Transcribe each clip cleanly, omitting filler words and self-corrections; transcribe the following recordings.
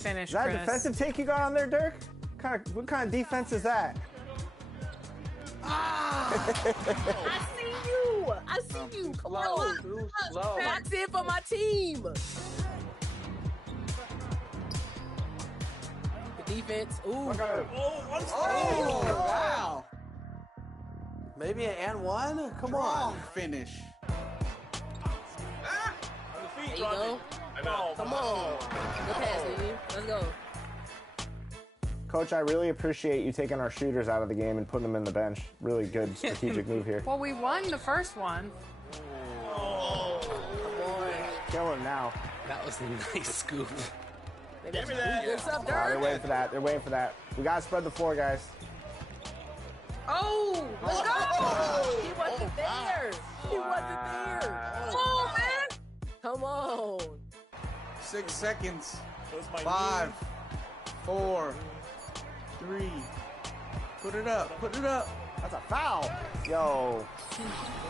Finish, Is that a Chris. defensive take you got on there, Dirk? What kind of defense is that? I see you. I see you. Come on. That's it for my team. The defense. Ooh. Oh, wow. Maybe an and one? Come on. Finish. There you go. Come on. Good pass, baby. Let's go. Coach, I really appreciate you taking our shooters out of the game and putting them in the bench. Really good strategic move here. Well, we won the first one. Kill him now. That was a nice scoop. Give me that. What's up, Dirk? They're waiting for that. They're waiting for that. We gotta spread the floor, guys. Oh, let's go. He wasn't there. He wasn't there. Come on, man. Come on. 6 seconds. 5, 4, 3. Put it up. Put it up. That's a foul. Yo.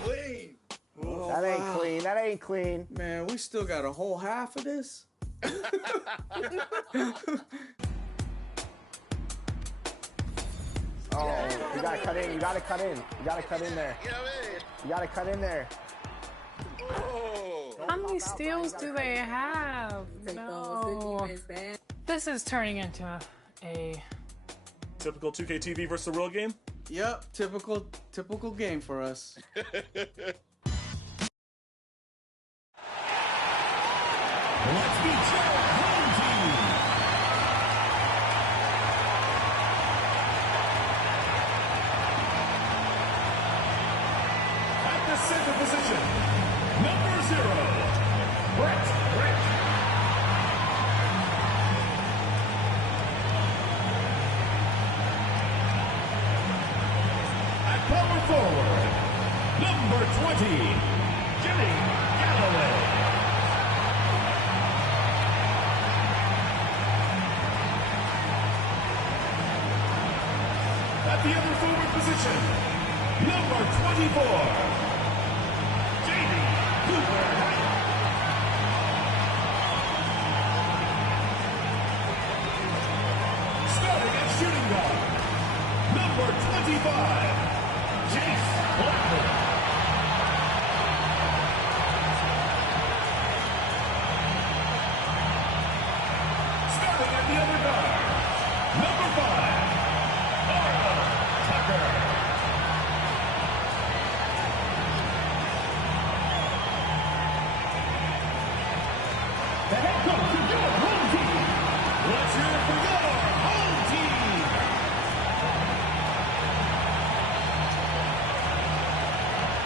Clean. That ain't clean. That ain't clean. Man, we still got a whole half of this. Oh, you gotta cut in. You gotta cut in. You gotta cut in there. You gotta cut in there. How many steals do they have? No. This is turning into a typical 2K TV versus the real game. Yep, typical game for us. Let's meet your home team. At the center position, number 0, Brett. At power forward, number 20, Jimmy Galloway. At the other forward position, number 24, Jamie Cooper. Starting at shooting guard, number 25, Jace Blackman. Starting at the other guard, number 5, the head coach of your home team. Let's hear it for your home team.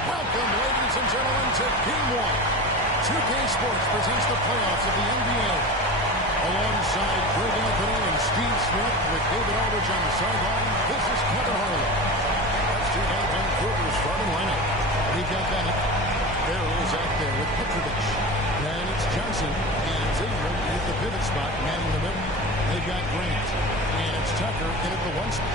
Welcome, ladies and gentlemen, to Game 1. 2K Sports presents the playoffs of the NBA. Alongside Greg Anthony and Steve Smith with David Aldridge on the sideline, this is Kevin Harlan. Let's check out Vancouver's starting lineup. We've got Bennett. Farrell is out there with Petrovic. And it's Johnson and Ingram at the pivot spot, manning the middle. They've got Grant. And it's Tucker in at the 1 spot.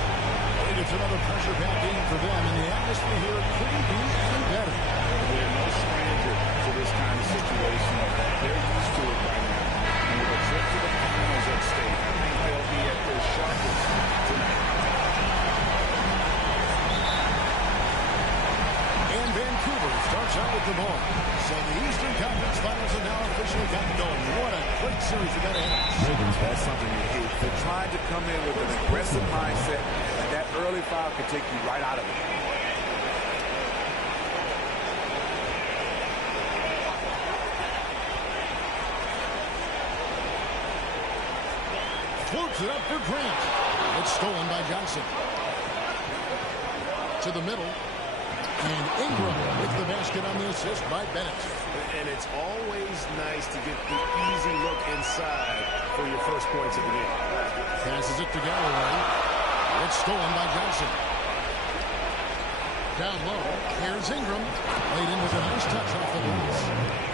It's another pressure-pack game for them, and the atmosphere here couldn't be any better. They're no stranger to this kind of situation. They're used to it right now. And with a trip to the finals at stake, I think they'll be at their sharpest tonight. And Vancouver starts out with the ball. So the Eastern Conference Finals have now officially gotten going. What a great series we got ahead of us. That's something you hate. They're trying to come in with an aggressive mindset, and that early foul can take you right out of it. Floats it up for Grant. It's stolen by Johnson. To the middle. And Ingram with the basket on the assist by Bennett. And it's always nice to get the easy look inside for your first points of the game. Passes it to Galloway. It's stolen by Johnson. Down low, here's Ingram. Laid in with a nice touch off the glass.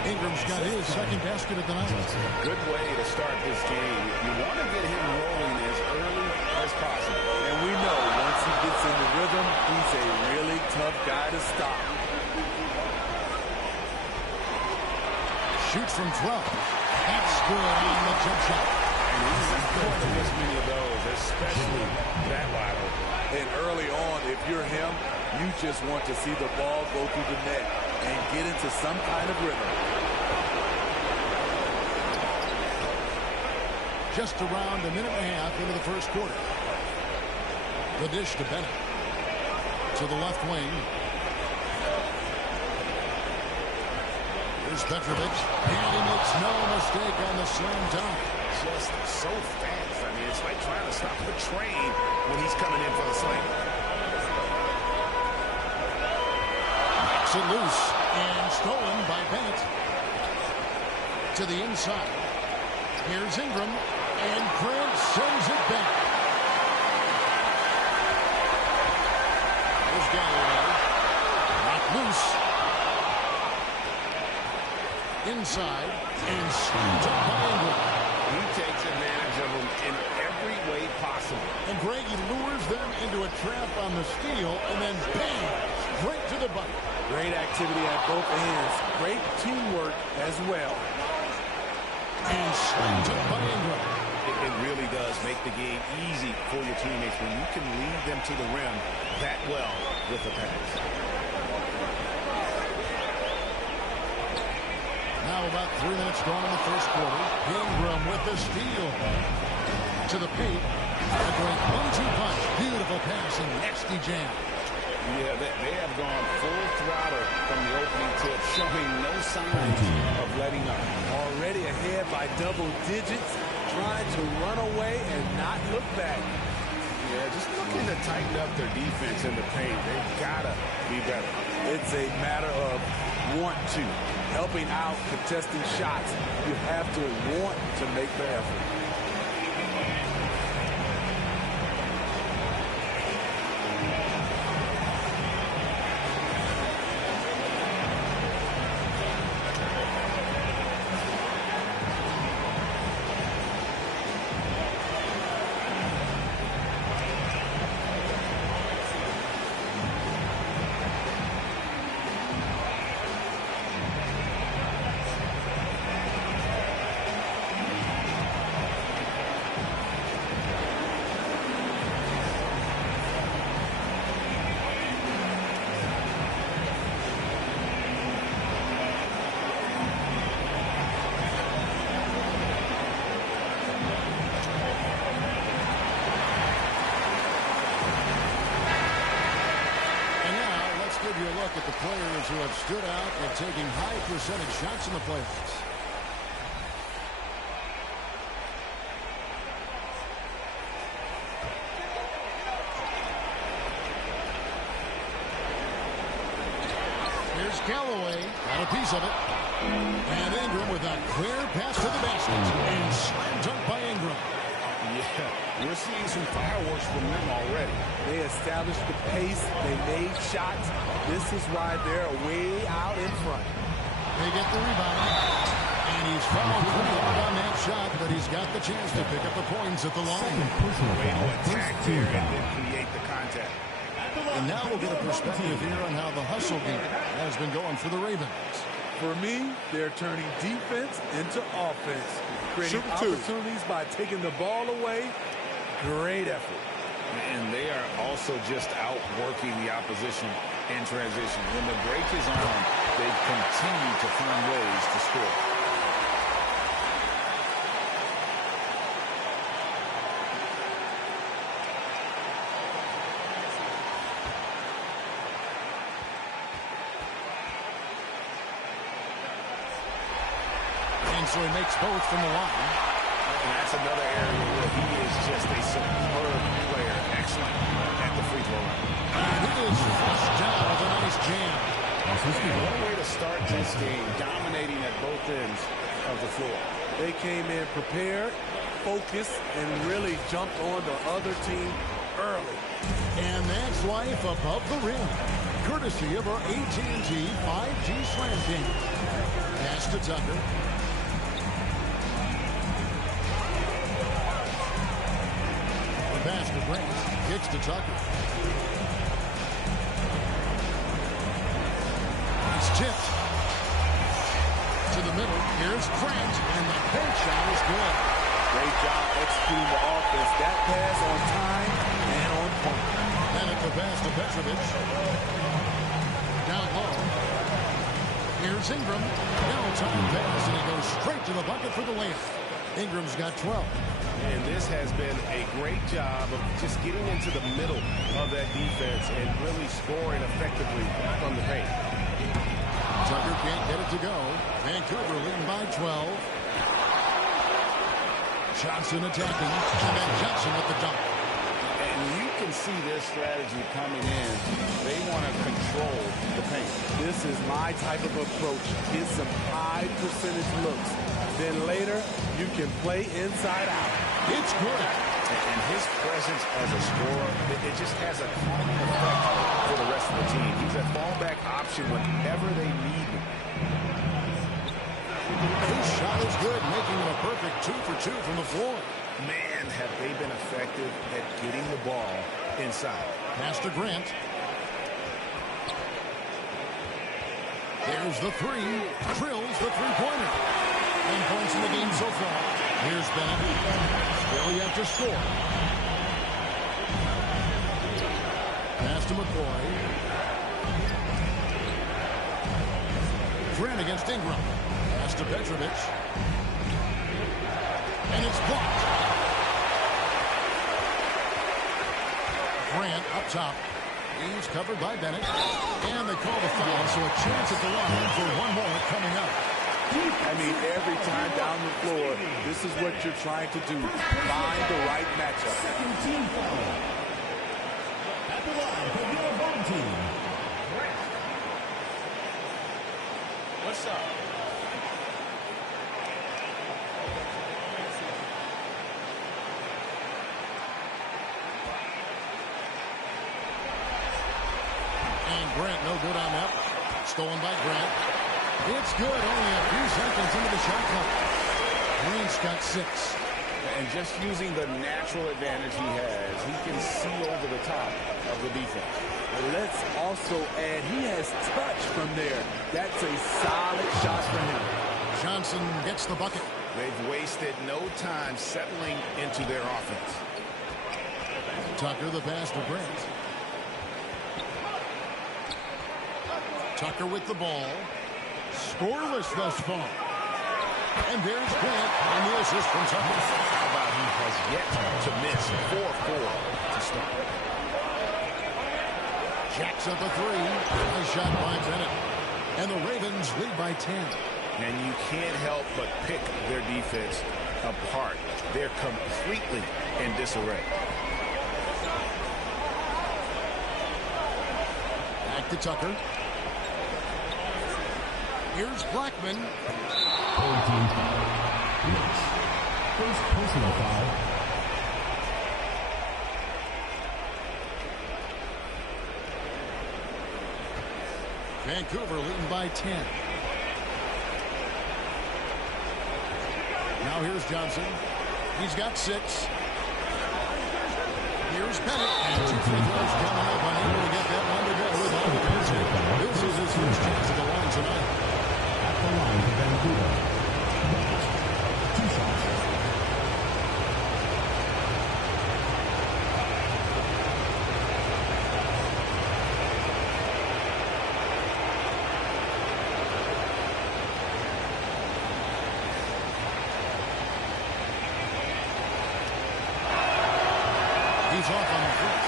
Ingram's got his second basket of the night. Good way to start this game. You want to get him rolling as early as possible. And we know once he gets in the rhythm, he's a really tough guy to stop. Shoots from 12. That's good on the jump shot. And he's not going to miss many of those, especially that wide open. And early on, if you're him, you just want to see the ball go through the net and get into some kind of rhythm. Just around a minute and a half into the first quarter. The dish to Bennett. To the left wing. Here's Petrovic. And he makes no mistake on the slam dunk. Just so fast. I mean, it's like trying to stop a train when he's coming in for the slam. Knocks it loose. And stolen by Bennett. To the inside. Here's Ingram. And Grant sends it back. There's Galloway. Knocked loose. Inside. And slammed up by Ingram. He takes advantage of them in every way possible. And Greg, he lures them into a trap on the steal. And then bang! Straight to the bucket. Great activity at both ends. Great teamwork as well. And slammed up by Ingram. It really does make the game easy for your teammates when you can lead them to the rim that well with a pass. Now about 3 minutes gone in the first quarter. Ingram with the steal. To the paint. A great 1-2 punch. Beautiful pass and nasty jam. Yeah, they have gone full throttle from the opening tip, showing no signs of letting up. Already ahead by double digits, trying to run away and not look back. Yeah, just looking to tighten up their defense in the paint. They've got to be better. It's a matter of want to. Helping out, contesting shots. You have to want to make the effort. At the players who have stood out and taking high percentage shots in the playoffs. Here's Galloway, got a piece of it. And Ingram with a clear pass to the basket. And slam dunk by Ingram. Yeah, we're seeing some fireworks from them already. They established the pace. They made shots. This is why they're way out in front. They get the rebound. And he's fouled pretty hard on that shot, but he's got the chance to pick up the points at the line. Way to attack here and then create the contact. And now we'll get a perspective here on how the hustle game has been going for the Ravens. For me, they're turning defense into offense, creating opportunities by taking the ball away. Great effort. And they are also just outworking the opposition in transition. When the break is on, they continue to find ways to score. So he makes both from the line. And that's another area where he is just a superb player. Excellent at the free throw line. And he is flushed down with a nice jam. What a way to start this game, dominating at both ends of the floor. They came in prepared, focused, and really jumped on the other team early. And that's life above the rim, courtesy of our AT&T 5G Slam King. Pass to Tucker. Pass to Grant. Kicks to Tucker. He's tipped. To the middle. Here's Grant. And the bank shot is good. Great job executing the offense. That pass on time and on point. And it's a pass to Petrovic. Down low. Here's Ingram. Now time pass, and he goes straight to the bucket for the layup. Ingram's got 12. And this has been a great job of just getting into the middle of that defense and really scoring effectively from the paint. Tucker can't get it to go. Vancouver leading by 12. Johnson attacking, and then Johnson with the dunk. And you can see their strategy coming in. They want to control the paint. This is my type of approach. Get some high percentage looks. Then later, you can play inside out. It's good. And his presence as a scorer, it just has a calming effect for the rest of the team. He's a fallback option whenever they need him. His shot is good, making it a perfect 2 for 2 from the floor. Man, have they been effective at getting the ball inside. Pass to Grant. There's the three. Drills the three-pointer. 10 points in the game so far. Here's Bennett. Still yet to score. Pass to McCoy. Grant against Ingram. Pass to Petrovic. And it's blocked. Grant up top. He's covered by Bennett. And they call the foul, so a chance at the line for one more coming up. I mean, every time down the floor, this is what you're trying to do. Find the right matchup. At the line for your home team. What's up? And Grant no good on that. Stolen by Grant. It's good. Only a few seconds into the shot clock. Grant's got 6. And just using the natural advantage he has, he can see over the top of the defense. But let's also add, he has touch from there. That's a solid shot for him. Johnson gets the bucket. They've wasted no time settling into their offense. Tucker the pass to Grant. Tucker with the ball. Scoreless thus far. And there's Grant on the assist from Tucker. How about he has yet to miss 4-4 to start. Jacks up a 3. Nice shot by Bennett. And the Ravens lead by 10. And you can't help but pick their defense apart. They're completely in disarray. Back to Tucker. Here's Blackman. First personal foul. Vancouver leading by 10. Now here's Johnson. He's got 6. Here's Bennett. And 2 free throws coming up. Unable to get that one to go with all the music. This is his first chance at the line tonight. At the line for Vancouver. 2 shots. He's off on the foot.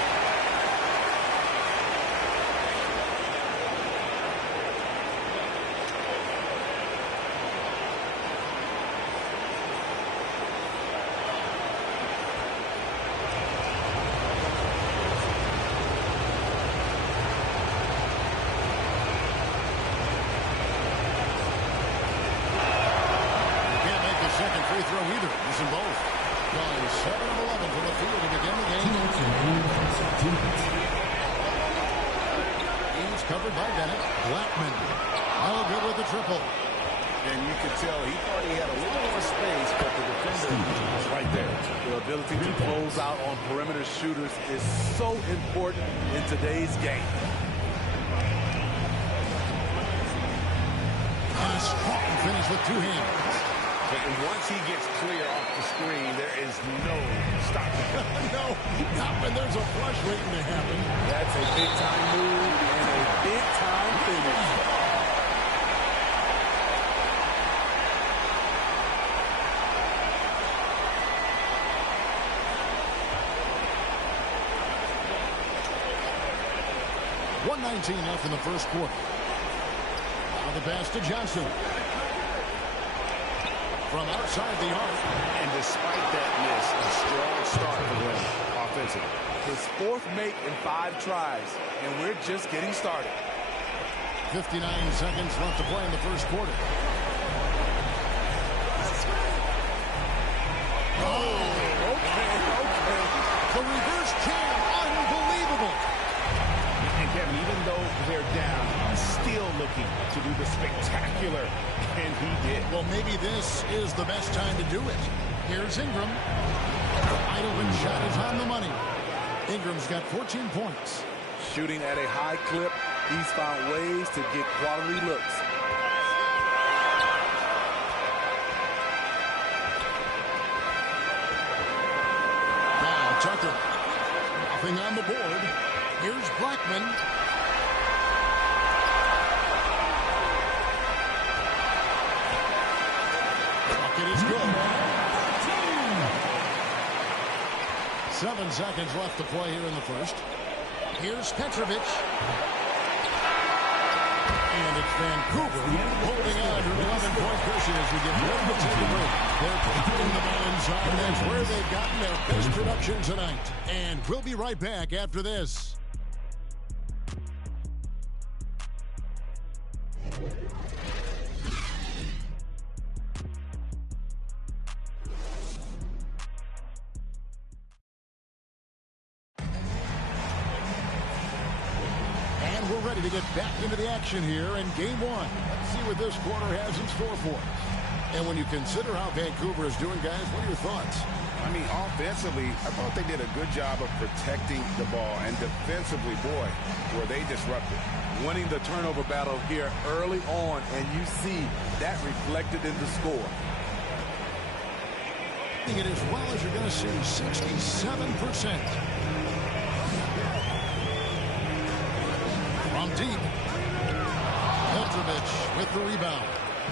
Can't make the second free throw either. Missing both. Going 7 of 11 from the field to begin the game. He's covered by Bennett. Blackman. All good with the triple. And you could tell he thought he had a little more space, but the defender was right there. The ability to close out on perimeter shooters is so important in today's game. And a strong finish with 2 hands. But once he gets clear off the screen, there is no stopping him. No, not when there's a flush waiting to happen. That's a big-time move and a big-time finish. .19 left in the first quarter. Now the pass to Johnson. From outside the arc. And despite that miss, a strong start for him offensively. His fourth make in 5 tries, and we're just getting started. 59 seconds left to play in the first quarter. Oh, okay. The reverse jam, unbelievable. And Kevin, even though they're down, he's still looking to do the spectacular, and he did. Well, maybe this is the best time to do it. Here's Ingram. Wide open shot is on the money. Ingram's got 14 points. Shooting at a high clip, he's found ways to get quality looks. Now Tucker. Nothing on the board. Here's Blackman. Bucket is good. 7 seconds left to play here in the first. Here's Petrovic. And it's Vancouver holding on to an 11-point cushion as we get ready to take a break. They're putting the ball inside. That's where they've gotten their best production tonight. And we'll be right back after this. We're ready to get back into the action here in game 1. Let's see what this quarter has in store for us. And when you consider how Vancouver is doing, guys, what are your thoughts? I mean, offensively, I thought they did a good job of protecting the ball. And defensively, boy, were they disruptive. Winning the turnover battle here early on, and you see that reflected in the score. It as well as you're going to see 67%. From deep. Petrovic with the rebound.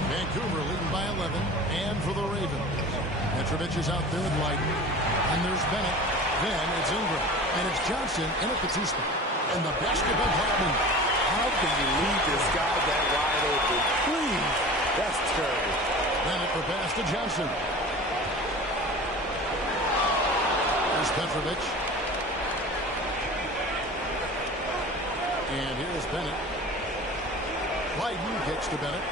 Vancouver leading by 11. And for the Ravens. Petrovic is out there with Leiden. And there's Bennett. Then it's Ingram. And it's Johnson in at the 2-spot. And the basketball Blackman. How can you leave this guy that wide open? Please. That's terrible. Bennett the pass to Johnson. There's Petrovic. And here's Bennett. Leiden gets to Bennett.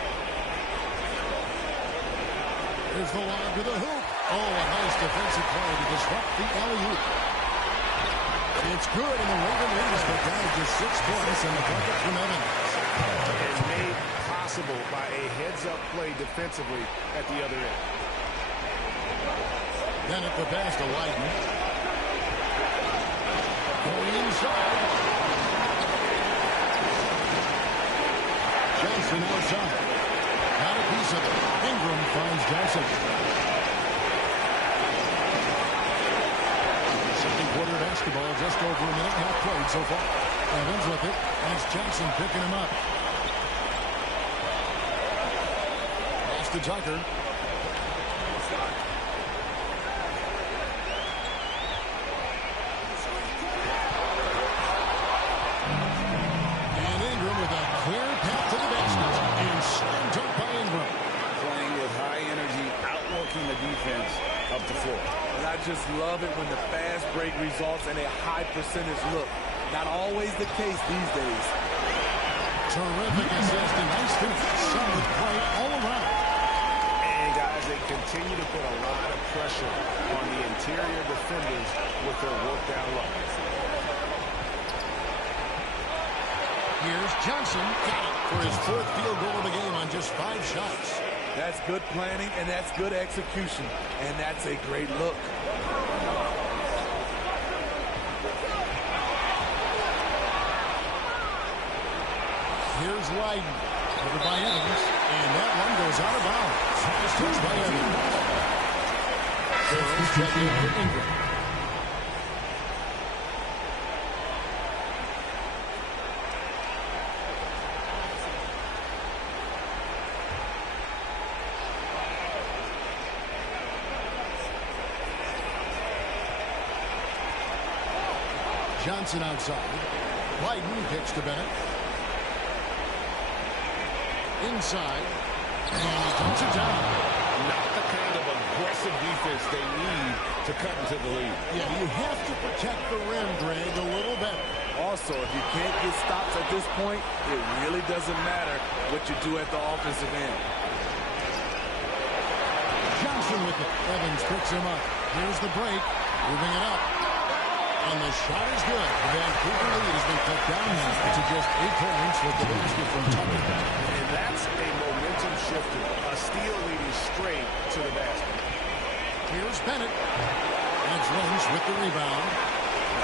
Here's the lob to the hoop. Oh, a nice defensive play to disrupt the alley-oop. It's good, and the Raven lead is down to just 6 points, and the bucket from Evans. And made possible by a heads-up play defensively at the other end. Bennett the pass to Leiden. Going inside. Johnson outside. Got a piece of it. Ingram finds Johnson. Second quarter basketball, just over a minute and a half played so far. Evans with it. That's Johnson picking him up. Pass to Tucker. And Ingram with a clear path to the basket. And slammed up by Ingram. Playing with high energy, outworking the defense up the floor. And I just love it when the fast break results in a high percentage look. Not always the case these days. Terrific assist and nice finish. Solid play all around. And guys, they continue to put a lot of pressure on the interior defenders with their work down low. Here's Johnson. Got it for his 4th field goal of the game on just 5 shots. That's good planning, and that's good execution. And that's a great look. Here's Leiden. Over by Evans. And that one goes out of bounds. First touch by Evans. First check in for Ingram. Johnson outside. Biden kicks to Bennett. Inside. And he dumps it down. Not the kind of aggressive defense they need to cut into the lead. Yeah, you have to protect the rim, Greg, a little better. Also, if you can't get stops at this point, it really doesn't matter what you do at the offensive end. Johnson with it. Evans picks him up. Here's the break. Moving it up. And the shot is good. The Vancouver lead has been cut down now to just 8 points with the basket from Tucker. And that's a momentum shifter. A steal leading straight to the basket. Here's Bennett. That's Lynch with the rebound.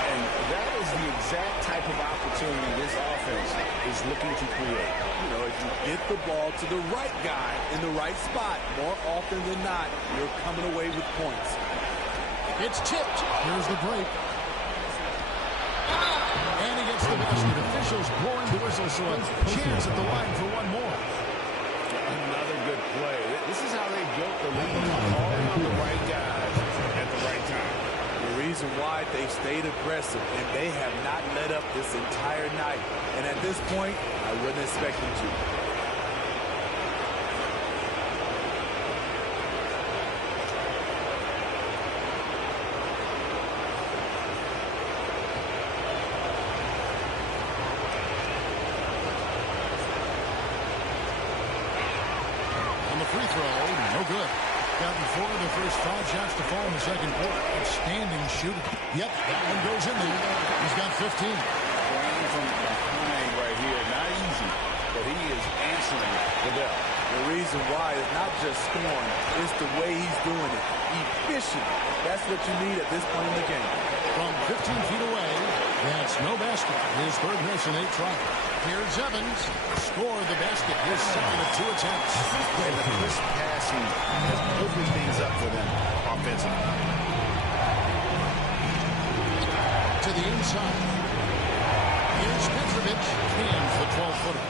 And that is the exact type of opportunity this offense is looking to create. You know, if you get the ball to the right guy in the right spot, more often than not, you're coming away with points. It's tipped. Here's the break. And he gets the basket. Officials blowing the whistle, so a chance at the line for one more. Another good play. This is how they built the lead. Calling on the right guys at the right time. The reason why they stayed aggressive, and they have not let up this entire night. And at this point, I wouldn't expect them to. Free throw, no good. Gotten 4 of the first 5 shots to fall in the second quarter. Outstanding shooting. Yep, that one goes in there. He's got 15. Playing from behind right here. Not easy, but he is answering the bell. The reason why is not just scoring, it's the way he's doing it. Efficient. That's what you need at this point in the game. From 15 feet away, that's no basket. His third miss in 8 tries. Here's Evans. Scored the basket. His second of 2 attempts. And the crisp passing has opened things up for them offensively. To the inside. Here's Petrovic. Cans the 12-footer.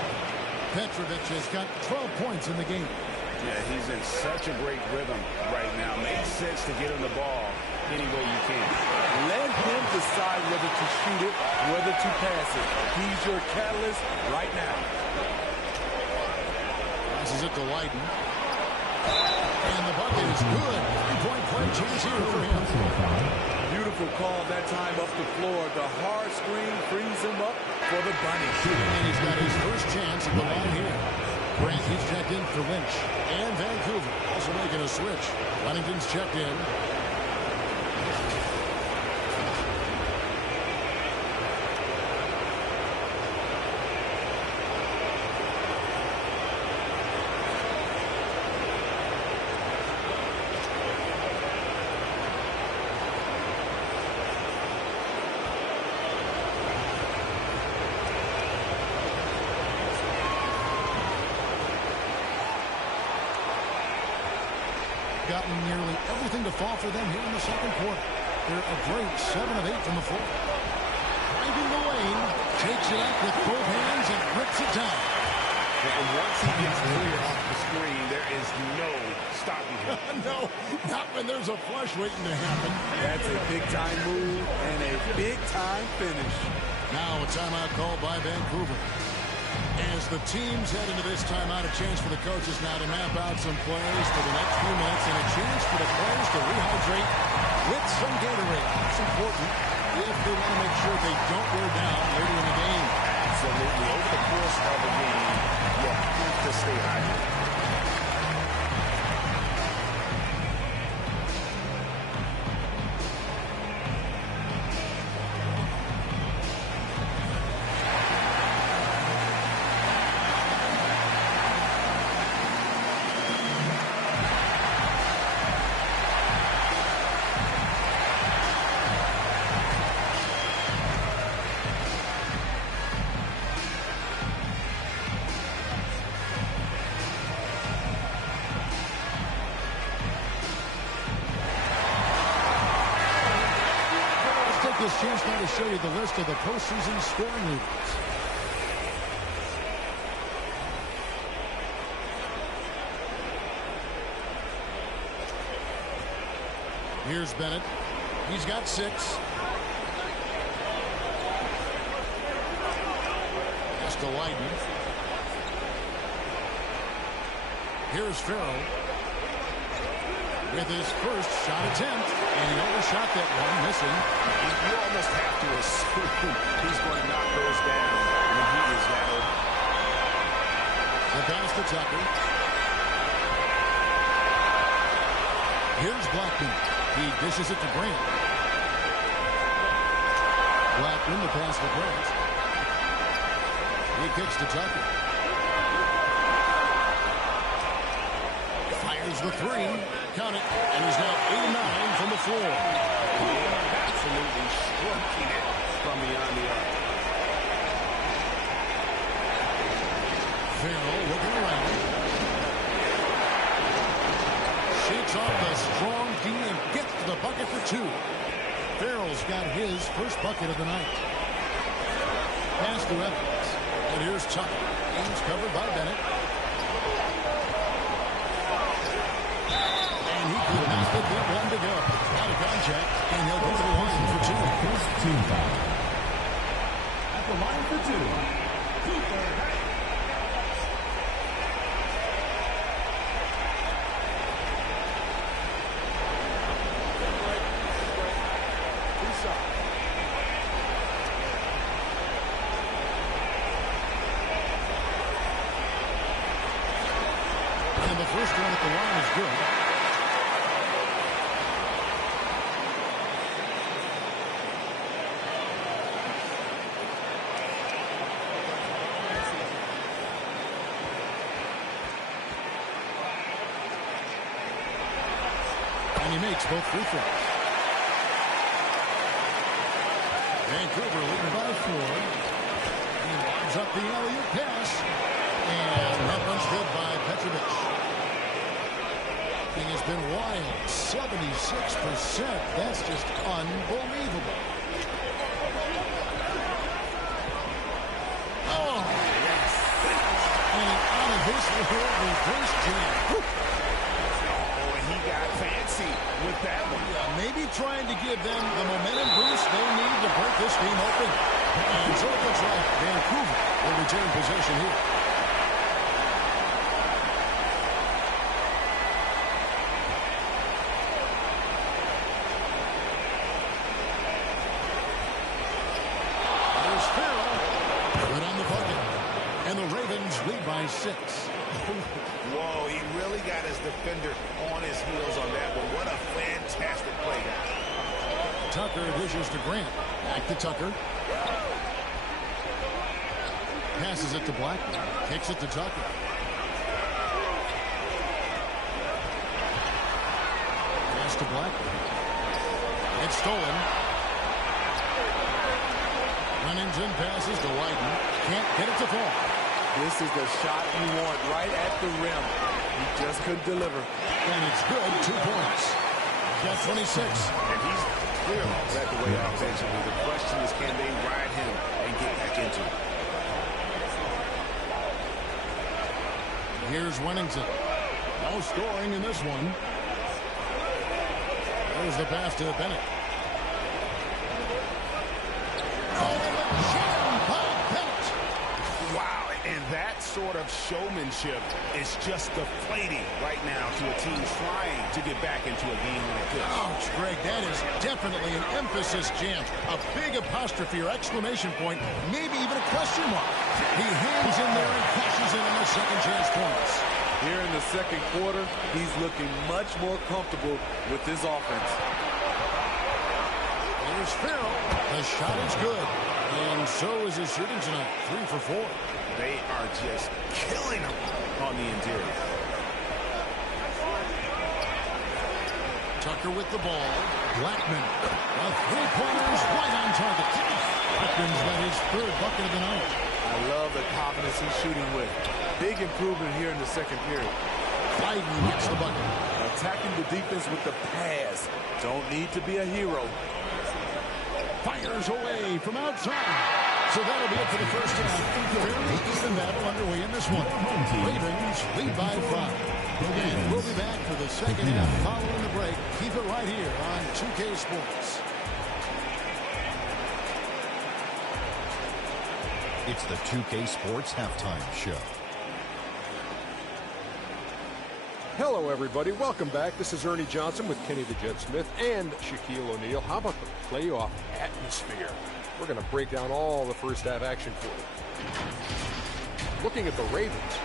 Petrovic has got 12 points in the game. Yeah, he's in such a great rhythm right now. Makes sense to get him the ball any way you can. Let him decide whether to shoot it, whether to pass it. He's your catalyst right now. Passes it to Leiden. And the bucket is good. 3-point play chance here for him. Beautiful call that time up the floor. The hard screen frees him up for the bunny. And he's got his first chance at the line here. Grant, he's checked in for Lynch. And Vancouver also making a switch. Huntington's checked in. Gotten nearly everything to fall for them here in the second quarter. They're a great 7 of 8 from the floor. Driving the lane, takes it up with both hands and rips it down. And once he gets clear off the screen, there is no stopping him. No, not when there's a flush waiting to happen. That's a big-time move and a big-time finish. Now a timeout called by Vancouver. As the teams head into this timeout, a chance for the coaches now to map out some plays for the next few minutes and a chance for the players to rehydrate with some Gatorade. It's important if they want to make sure they don't wear down later in the game. Absolutely. Over the course of the game, you have to stay hydrated. this chance now to show you the list of the postseason scoring leaders. Here's Bennett. He's got 6. Has to widen. Here's Farrell with his first shot attempt, and he overshot that one, missing. You almost have to assume he's going to knock those down when he is that open. The pass to Tucker. Here's Blackman. He dishes it to Grant. Blackman, the pass to Grant. He kicks to Tucker. Fires the 3. Count it. And he's now 8 of 9 from the floor. Absolutely stroking it from beyond the arc. Farrell looking around. Shakes off the strong D and gets to the bucket for 2. Farrell's got his first bucket of the night. Pass to Evans. And here's Tucker. He's covered by Bennett. And he could not get that one to go. Out of contact, and he'll go to the line for 2. First team foul. At the line for 2, Cooper. And the first one at the line is good. And he makes both free throws. Vancouver leading by 4. He lines up the alley-oop pass. And that one's good by Petrovic. He has been wild. 76%. That's just unbelievable. Oh, yes. And out of this little reverse jam. Oh, and he got fancy with that one. Maybe trying to give them the momentum boost they need to break this game open. And so it looks like Vancouver will retain possession here. There's Farrell. Good on the bucket. And the Ravens lead by 6. Whoa, he really got his defender on his heels on that one. What a fantastic play, guys. Tucker dishes to Grant. Back to Tucker. Passes it to Blackman. Kicks it to Tucker. Pass to Blackman. It's stolen. Remington passes to Whiten. Can't get it to fall. This is the shot you want right at the rim. He just couldn't deliver. And it's good. 2 points. He's got 26. And he's clearly led the way offensively. The question is, can they ride him and get back into it? Here's Wennington. No scoring in this one. There's the pass to Bennett. Oh, and a jam by Bennett. Wow, and that sort of showmanship is just deflating right now to a team trying to get back into a game like this. Ouch, Greg, that is definitely an emphasis jam. A big apostrophe or exclamation point, maybe even a question mark. He hangs in there and cashes in on the second chance points. Here in the second quarter, he's looking much more comfortable with his offense. There's Farrell. The shot is good. And so is his shooting tonight. 3 for 4. They are just killing him on the interior. Tucker with the ball. Blackman. A three-pointer is right on target. Blackman's got his 3rd bucket of the night. I love the confidence he's shooting with. Big improvement here in the second period. Biden gets the bucket. Attacking the defense with the pass. Don't need to be a hero. Fires fires away from outside. So that'll be it for the first half. Fairly even battle underway in this one. Ravens lead by 5. And we'll be back for the second half following the break. Keep it right here on 2K Sports. It's the 2K Sports Halftime Show. Hello, everybody. Welcome back. This is Ernie Johnson with Kenny the Jet Smith and Shaquille O'Neal. How about the playoff atmosphere? We're going to break down all the first half action for you. Looking at the Ravens,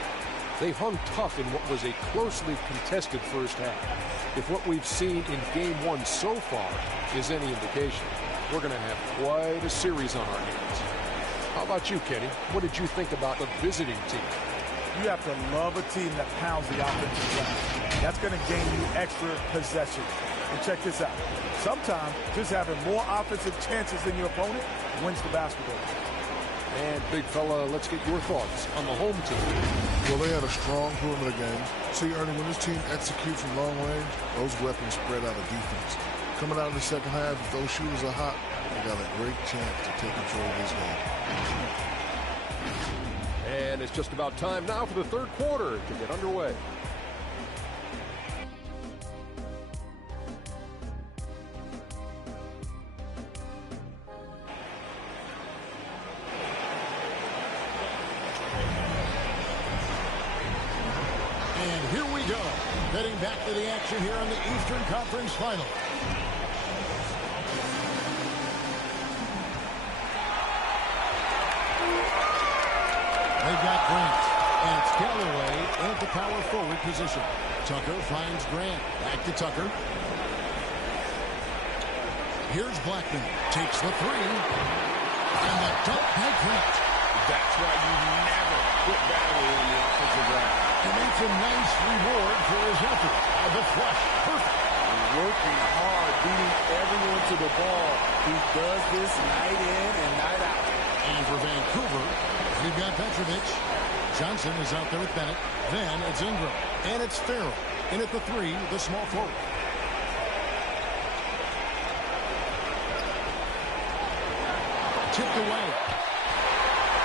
they hung tough in what was a closely contested first half. If what we've seen in Game 1 so far is any indication, we're going to have quite a series on our hands. How about you, Kenny? What did you think about the visiting team? You have to love a team that pounds the offensive ground. That's going to gain you extra possessions. And check this out. Sometimes just having more offensive chances than your opponent wins the basketball. And, big fella, let's get your thoughts on the home team. Well, they had a strong perimeter game. See, Ernie, when this team executes from long range, those weapons spread out of defense. Coming out in the second half, if those shooters are hot, they got a great chance to take control of this game. And it's just about time now for the third quarter to get underway. And here we go. Heading back to the action here on the Eastern Conference Final. They've got Grant, and it's Galloway at the power forward position. Tucker finds Grant. Back to Tucker. Here's Blackman. Takes the three. And the dunk by Grant. That's why you never quit battling on the offensive ground. And it's a nice reward for his effort. The flush. Perfect. Working hard, beating everyone to the ball. He does this night in and night out. And for Vancouver, we've got Petrovic. Johnson is out there with Bennett. Then it's Ingram. And it's Farrell. In at the three, the small forward. Tipped away.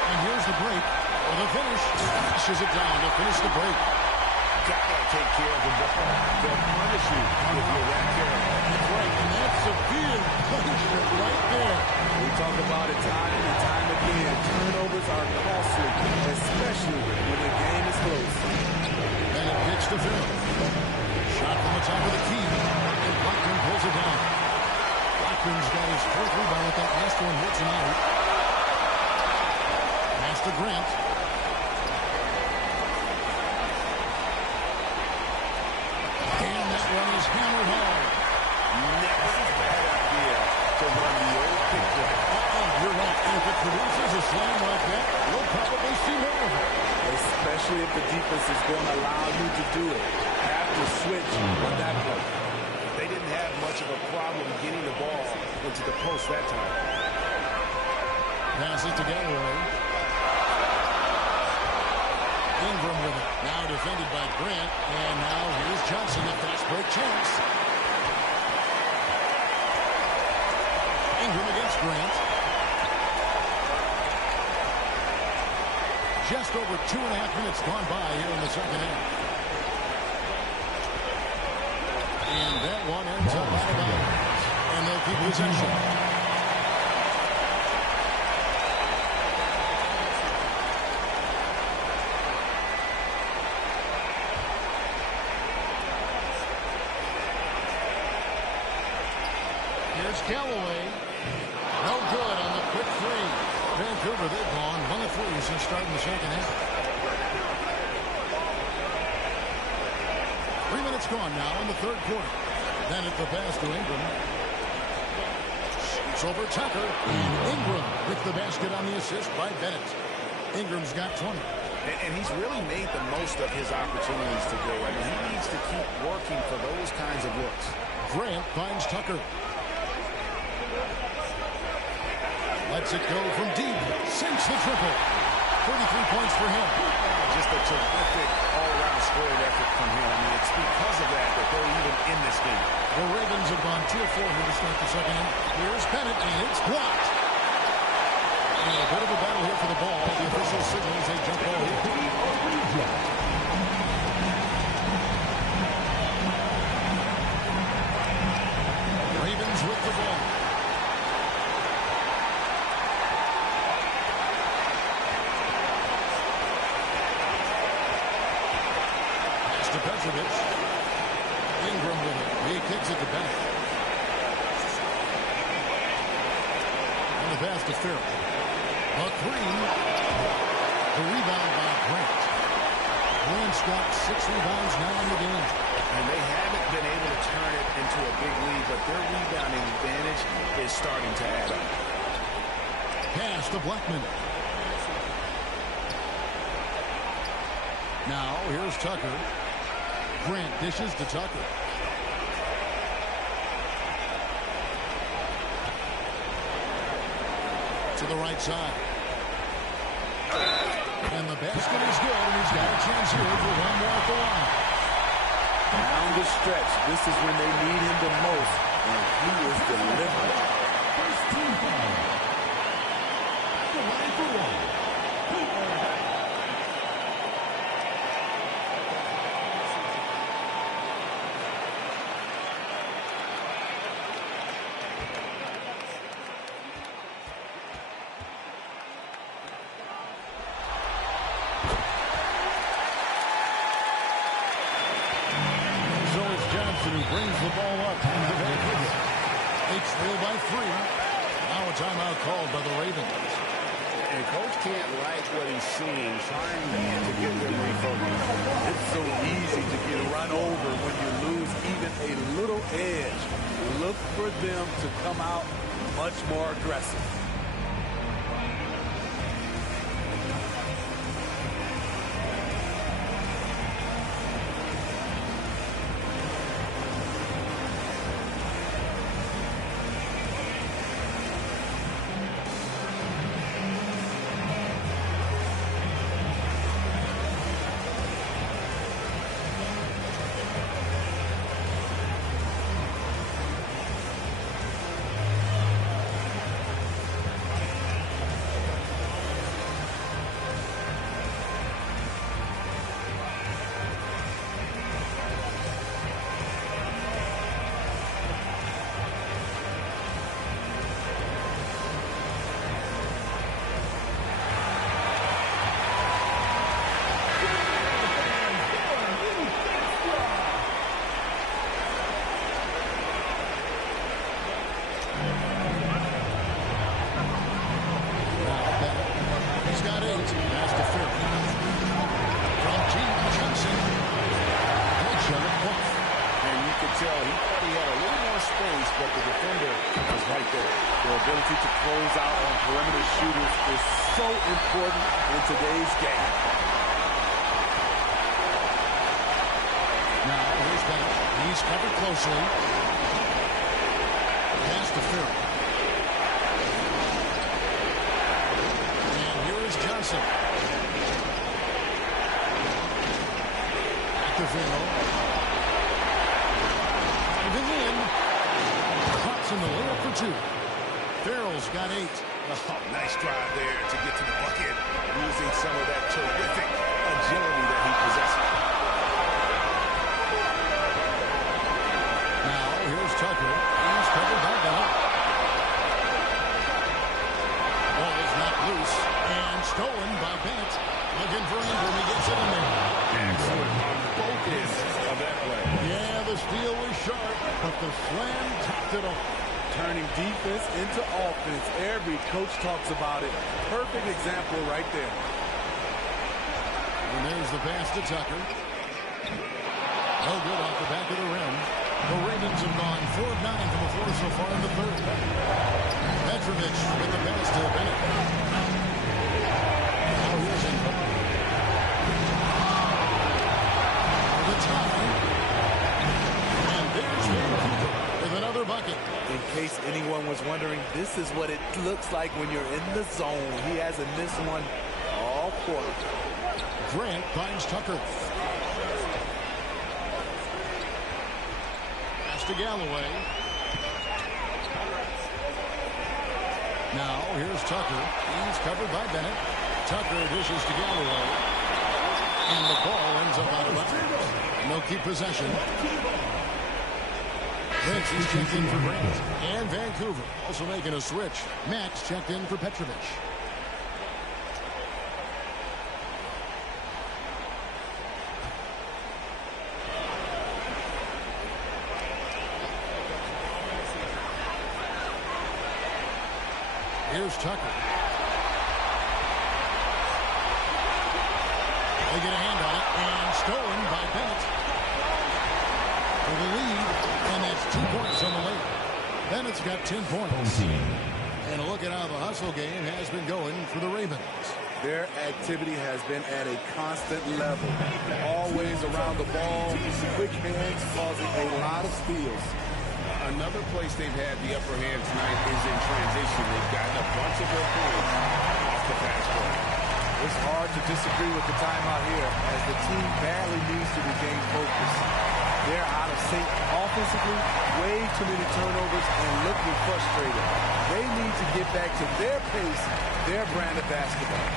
And here's the break. For the finish. Smashes it down to finish the break. Gotta take care of the ball. They'll punish you if you're that careful. That's right. And that's severe punishment right there. We talk about it time and time again. Turnovers are costly, especially when the game is close. Bennett gets to Farrell. Shot from the top of the key. And Blackman pulls it down. Blackman's got his fourth rebound with that last one hits him out. Pass to Grant. And that one is hammered home. Never a bad idea to run the old pick play. You're right. If it produces a slam like that, we'll probably see more of it. Especially if the defense is going to allow you to do it. Have to switch on that play. They didn't have much of a problem getting the ball into the post that time. Pass it to Galloway. Ingram with it. Now defended by Grant. And now here's Johnson, a fast break chance. Ingram against Grant. Just over 2.5 minutes gone by here in the second half. And that one ends up out of bounds. And they'll keep possession. Here's Galloway. No good on the quick three. Vancouver, they've gone 1 of 3 since starting the second half. 3 minutes gone now in the third quarter. Then at the pass to Ingram. Shoots over Tucker. And Ingram with the basket on the assist by Bennett. Ingram's got 20. And he's really made the most of his opportunities to go. I mean, he needs to keep working for those kinds of looks. Grant finds Tucker. Lets it go from deep. Sinks the triple. 33 points for him. Just a terrific all-around scoring effort from him. I mean, it's because of that they're even in this game. The Ravens have gone 2 of 4 here to start the second half. Here's Bennett, and it's blocked. And a bit of a battle here for the ball. The official signals a jump ball here. Ravens with the ball. Pass to Petrovic. Ingram with it. He kicks it to Bennett. And the pass to Farrell. A three. The rebound by Grant. Grant's got 6 rebounds now in the game. And they haven't been able to turn it into a big lead, but their rebounding advantage is starting to add up. Pass to Blackman. Now, here's Tucker. Grant dishes to Tucker. To the right side. And the basket is good, and he's got a chance here for one more at the line. Down the stretch, this is when they need him the most, and he is delivering. First team foul. The line for one. Who brings the ball up. They trail by 3. Now a timeout called by the Ravens. And Coach can't like what he's seeing, trying to get them refocused. It's so easy to get run over when you lose even a little edge. Look for them to come out much more aggressive. Ability to close out on perimeter shooters is so important in today's game. Now, here's Bennett. He's covered closely. Pass to Farrell. And here is Johnson. Back to Farrell. Driving in. Pops in the layup for 2. Farrell's got 8. Oh, nice drive there to get to the bucket, using some of that terrific agility that he possesses. Now, here's Tucker. He's covered by Bennett. Ball is knocked loose and stolen by Bennett. Looking for Ingram. He gets it in there. Excellent focus of that play. Yeah, the steal was sharp, but the slam topped it off. Turning defense into offense. Every coach talks about it. Perfect example right there. And there's the pass to Tucker. No good off the back of the rim. The Ravens have gone 4 of 9 from the floor so far in the third. Petrovic with the pass to Bennett. Now here's Ingram. The tie. And there's Vancouver with another bucket. In case anyone was wondering, this is what it looks like when you're in the zone. He hasn't missed one all quarter. Grant finds Tucker. Pass to Galloway. Now, here's Tucker. He's covered by Bennett. Tucker dishes to Galloway. And the ball ends up out of bounds. No keep possession. Lynch is checked in for Grant. And Vancouver also making a switch. Max checked in for Petrovic. Here's Tucker. They get a hand on it, and stolen by Bennett. For the lead, and that's 2 points on the way. Bennett's got 10 points. And a look at how the hustle game has been going for the Ravens. Their activity has been at a constant level. Always around the ball, quick hands causing a lot of steals. Another place they've had the upper hand tonight is in transition. They've gotten a bunch of their points off the pass play. It's hard to disagree with the timeout here as the team badly needs to regain focus. They're out of sync offensively, way too many turnovers, and looking frustrated. They need to get back to their pace, their brand of basketball.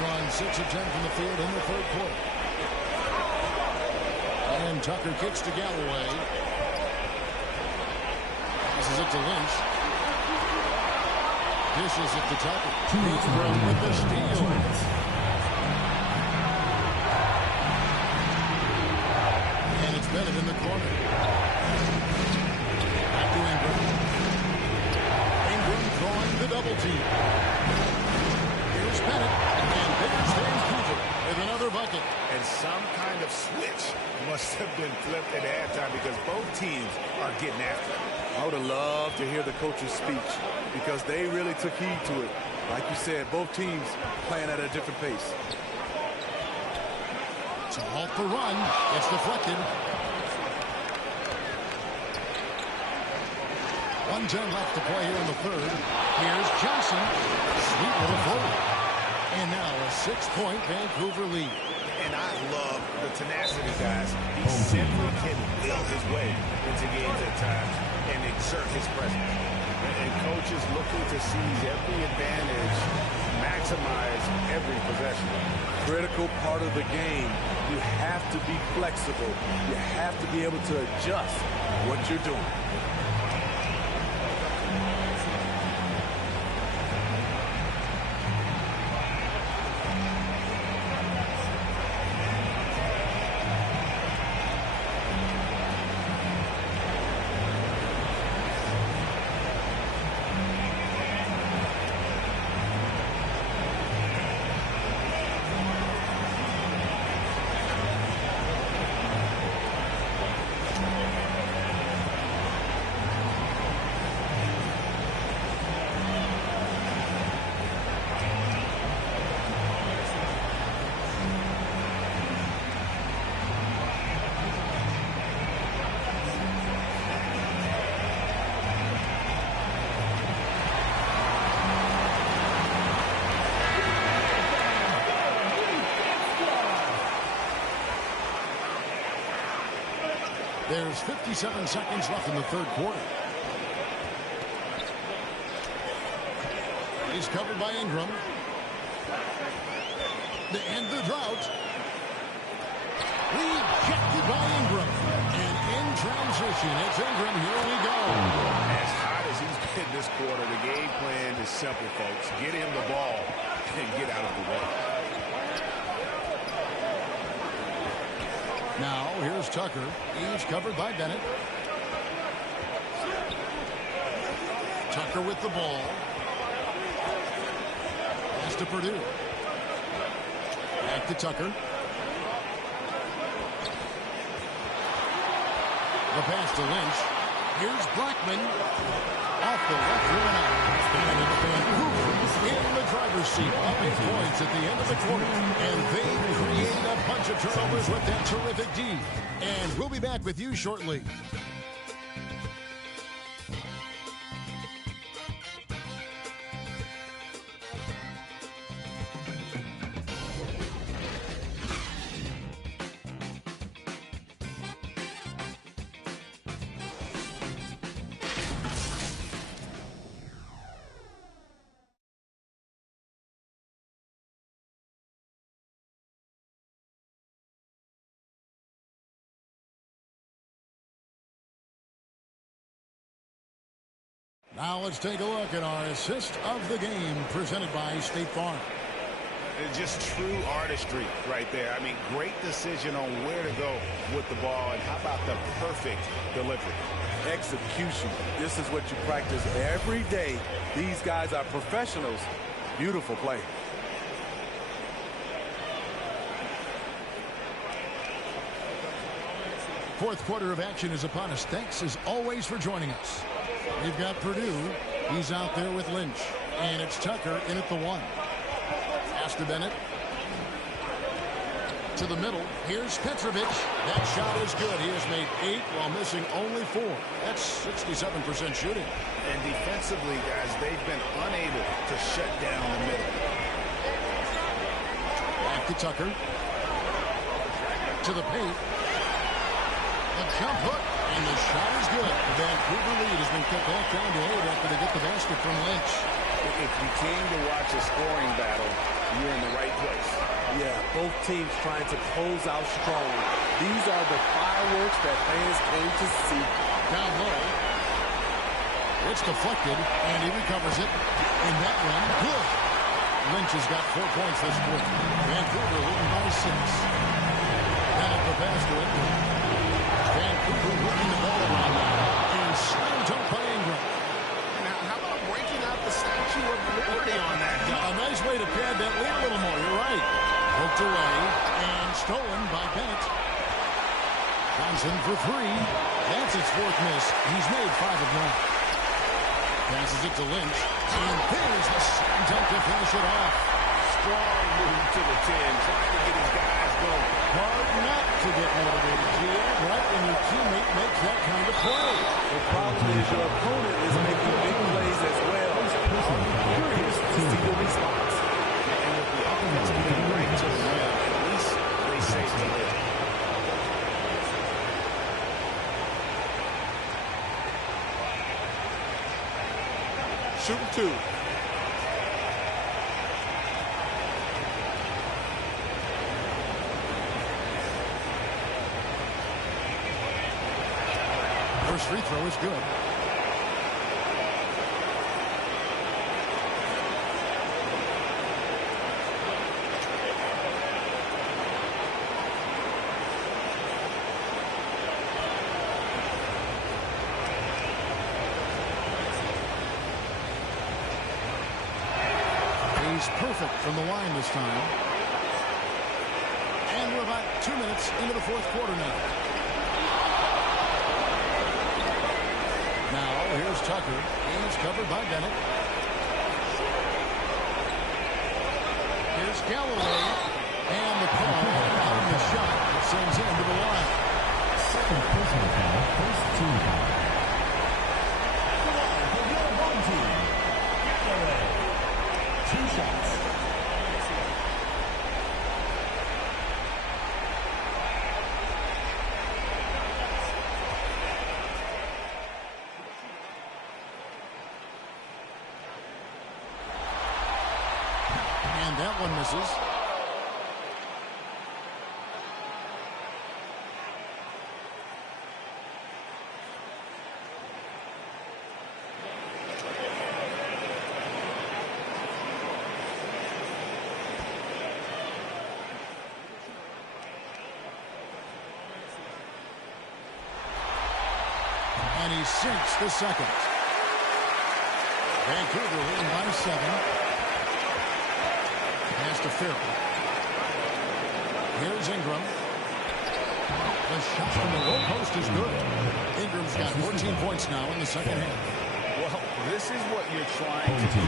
Gone 6 of 10 from the field in the third quarter. And Tucker kicks to Galloway. Passes it to Lynch. Dishes it to Tucker. Ingram with the steal. And it's Bennett in the corner. Back to Ingram. Ingram drawing the double team. Here's Bennett. And there's Vancouver with another bucket. And some kind of switch must have been flipped at halftime because both teams are getting after it. I would have loved to hear the coach's speech because they really took heed to it. Like you said, both teams playing at a different pace. To halt the run, it's deflected. 1:10 left to play here in the third. Here's Johnson. Sweet little forward. And now a 6-point Vancouver lead. And I love the tenacity, guys. He simply can will his way into games at times and exert his presence. And coaches looking to seize every advantage, maximize every possession. Critical part of the game. You have to be flexible. You have to be able to adjust what you're doing. There's 57 seconds left in the third quarter. He's covered by Ingram. To end the drought. Rejected by Ingram. And in transition, it's Ingram. Here we go. As hot as he's been this quarter, the game plan is simple, folks. Get him the ball and get out of the way. Now, here's Tucker. He's covered by Bennett. Tucker with the ball. Pass to Purdue. Back to Tucker. The pass to Lynch. Here's Blackman. Off the left rim out. And it's Vancouver in the driver's seat. Up 8 points at the end of the quarter. And they created a bunch of turnovers with that terrific D. And we'll be back with you shortly. Now let's take a look at our assist of the game presented by State Farm. It's just true artistry right there. I mean, great decision on where to go with the ball, and how about the perfect delivery? Execution. This is what you practice every day. These guys are professionals. Beautiful play. Fourth quarter of action is upon us. Thanks as always for joining us. We've got Purdue. He's out there with Lynch. And it's Tucker in at the 1. Pass to Bennett. To the middle. Here's Petrovic. That shot is good. He has made 8 while missing only 4. That's 67% shooting. And defensively, guys, they've been unable to shut down the middle. Back to Tucker. To the paint. A jump hook. And the shot is good. The Vancouver lead has been cut back down to 8 after they get the basket from Lynch. If you came to watch a scoring battle, you're in the right place. Yeah, both teams trying to close out strong. These are the fireworks that fans came to see. Down low. It's deflected, and he recovers it. And that one, good. Lynch has got 4 points this quarter. Vancouver leading by 6. Then at the pass to Ingram. Vancouver working the ball around now. And slammed up by Ingram. Now, how about breaking out the Statue of Liberty on that dunk? A nice way to pad that lead a little more. You're right. Hooked away and stolen by Bennett. Johnson for 3. That's his 4th miss. He's made 5 of 9. Passes it to Lynch. And there's the slam dunk to finish it off. Strong move to the 10, trying to get his guys going. Hard not to get motivated, Gia, right when your teammate makes that kind of play. The problem is your opponent is making big plays as well. I'm curious to see the response. And with the offense getting right to the rim, at least they safety it. Shooting 2. First free throw is good. He's perfect from the line this time. And we're about 2 minutes into the fourth quarter now. Now, here's Tucker. He's covered by Bennett. Here's Galloway. And the call on the shot that sends him to the line. Second personal foul, first team foul. The line for your home team. Galloway. 2 shots. And that one misses. And he sinks the second. Vancouver leading by 7. Pass to Farrell. Here's Ingram. The shot from the low post is good. Ingram's got 14 points now in the second half. Well, this is what you're trying to do.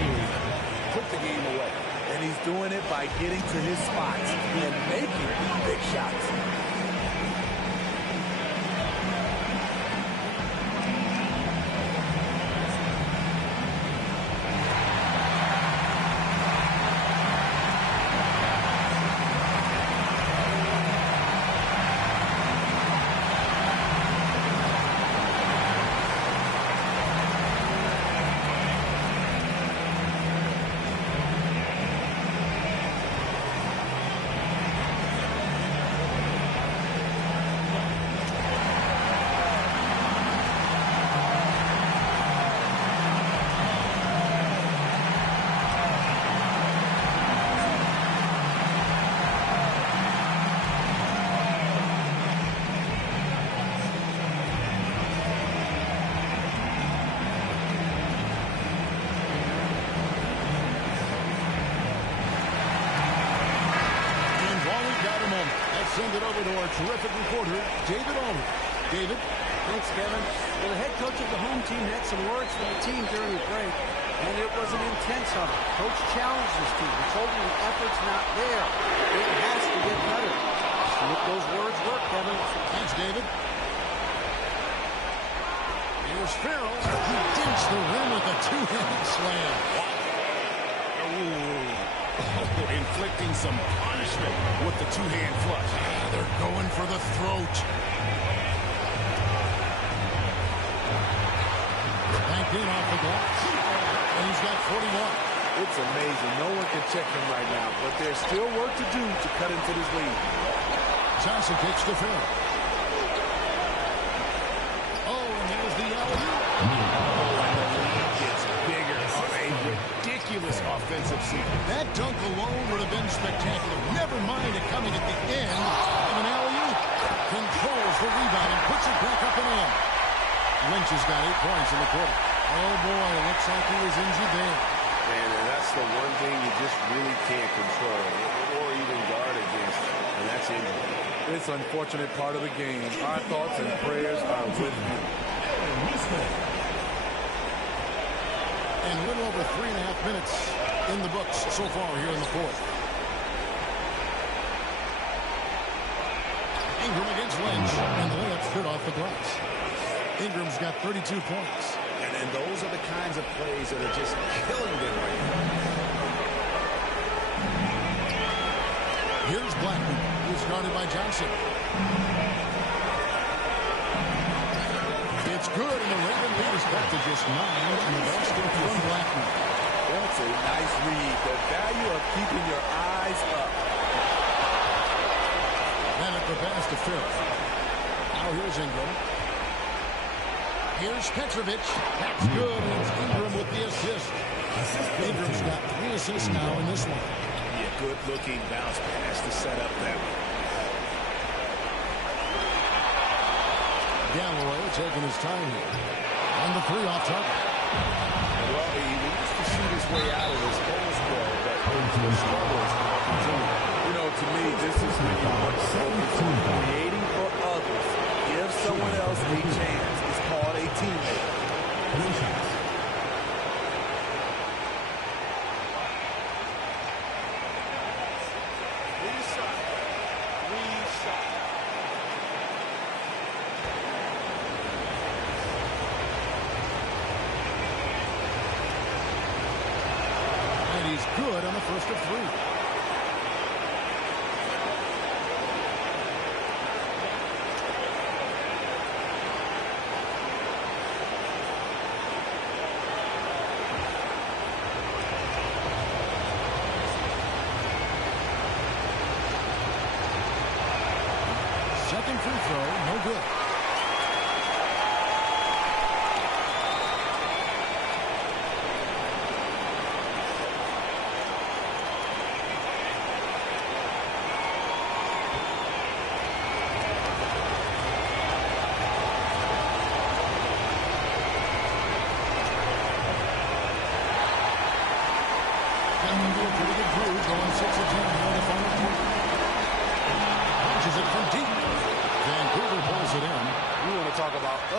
Put the game away. And he's doing it by getting to his spots and making big shots. Send it over to our terrific reporter, David Allman. David? Thanks, Kevin. Well, the head coach of the home team had some words from the team during the break, and it was an intense huddle. Coach challenged his team. He told them the effort's not there. It has to get better. See if those words work, Kevin. Thanks, David. Here's Farrell. He dinks the rim with a two-handed slam. Inflicting some punishment with the two-hand flush. They're going for the throat. Banked in off the glass. And he's got 41. It's amazing. No one can check him right now, but there's still work to do to cut into this lead. Johnson kicks to Farrell. Oh, and there's the alley-oop. Ridiculous offensive sequence. That dunk alone would have been spectacular. Never mind it coming at the end of an alley-oop. Controls the rebound and puts it back up and in. Lynch has got 8 points in the quarter. Oh, boy, it looks like he was injured there. And that's the one thing you just really can't control or even guard against, and that's injury. It's an unfortunate part of the game. Our thoughts and prayers are with you. And a little over 3.5 minutes in the books so far here in the fourth. Ingram against Lynch, and the layup's good off the glass. Ingram's got 32 points. And those are the kinds of plays that are just killing them right now. Here's Blackman, who's guarded by Johnson. It's good, and the Raven lead is back to just 9, and the ball still from Blackman. That's a nice read. The value of keeping your eyes up. And at the pass to Farrell. Now here's Ingram. Here's Petrovic. That's good, and it's Ingram with the assist. Ingram's got 3 assists now in this one. Yeah, good-looking bounce pass to set up that one. Galloway taking his time here. And the 3 off target. Well, he used to shoot his way out of his hole score, but the struggles continue. You know, to me, this is creating for others. Give someone else a chance. It's called a teammate. Good on the first of 3. Second free throw, no good. Going 6 of 10 here in the final quarter. Punches it from deep. Vancouver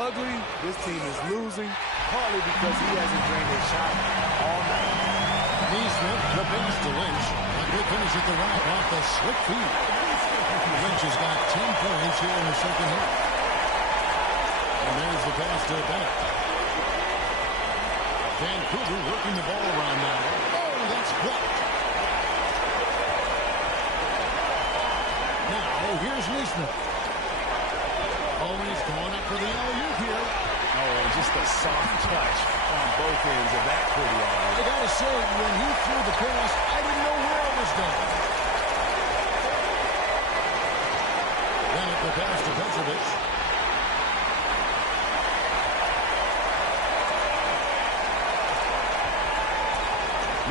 ugly. This team is losing, partly because he hasn't drained a shot all night. Neesmith, the pass to Lynch. A good finish at the rack off the slick feed. Lynch has got 10 points here in the second half. And there's the pass to Bennett. Vancouver working the ball around now. Oh, that's blocked. Now, here's Neesmith. Oh, he's going up for the alley-oop here. Oh, just a soft touch on both ends of that pretty alley. I gotta say, when he threw the pass, I didn't know where it was going. Then at the pass to Petrovic.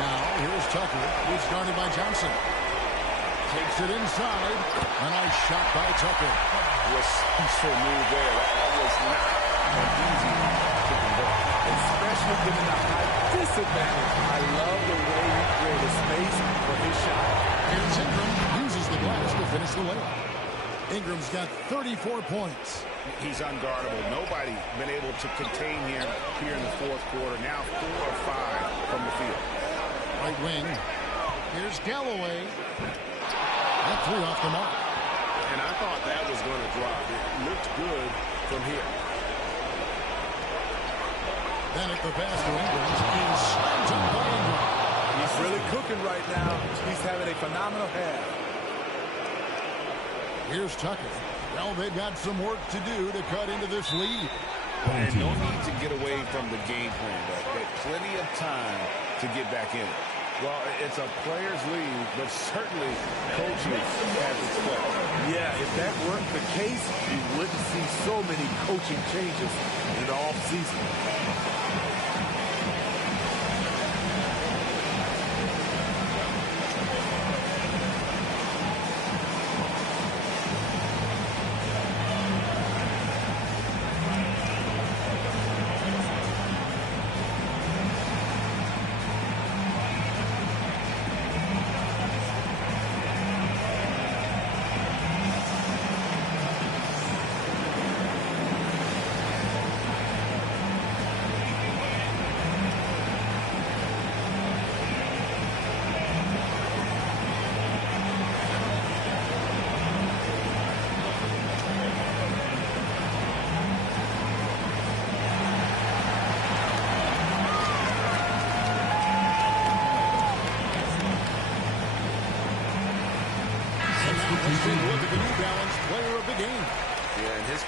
Now, here's Tucker. He's guarded by Johnson. Takes it inside. A nice shot by Tucker. Was so move there. That was not an easy to convert. Especially given the height disadvantage. I love the way he created space for his shot. Here's Ingram. Uses the glass to finish the layup. Ingram's got 34 points. He's unguardable. Nobody been able to contain him here in the fourth quarter. Now 4 or 5 from the field. Right wing. Here's Galloway. That 3 off the mark. And I thought that was going to drop. It looked good from here. Then at the pass to Ingram. He's slammed him by Ingram. He's really cooking right now. He's having a phenomenal half. Here's Tucker. Well, they've got some work to do to cut into this lead. And no need to get away from the game plan. But plenty of time to get back in it. Well, it's a player's league, but certainly coaching has its place. Yeah, if that weren't the case, you wouldn't see so many coaching changes in the offseason.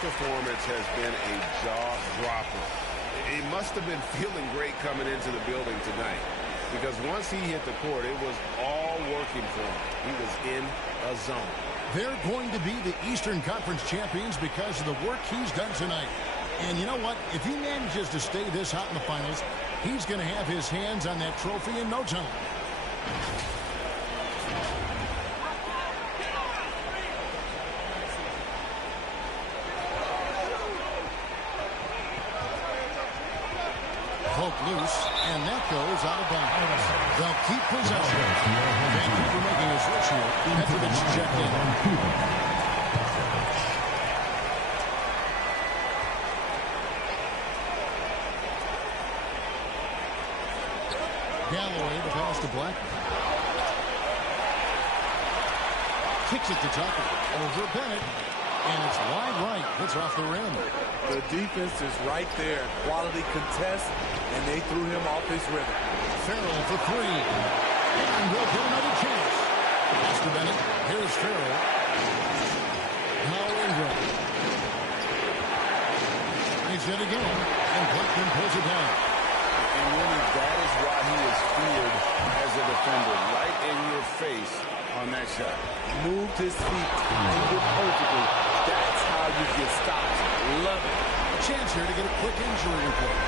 Performance has been a jaw-dropper. He must have been feeling great coming into the building tonight because once he hit the court, it was all working for him. He was in a zone. They're going to be the Eastern Conference champions because of the work he's done tonight. And you know what? If he manages to stay this hot in the finals, he's going to have his hands on that trophy in no time. Loose, and that goes out of bounds. They'll keep possession. Vancouver making a switch here. Petrovic checked in. Galloway, the pass to Black. Kicks it to Tucker. Over Bennett. And it's wide right. It's off the rim. The defense is right there. Quality contest, and they threw him off his rhythm. Farrell for 3. And we'll get another chance. Pass to Bennett. Here's Farrell. Now Ingram. He's hit again. And Blackman pulls it down. And really, that is why he is feared as a defender. Right in your face on that shot. Moved his feet. Timed it perfectly. That's how you get stops. Love it. A chance here to get a quick injury report.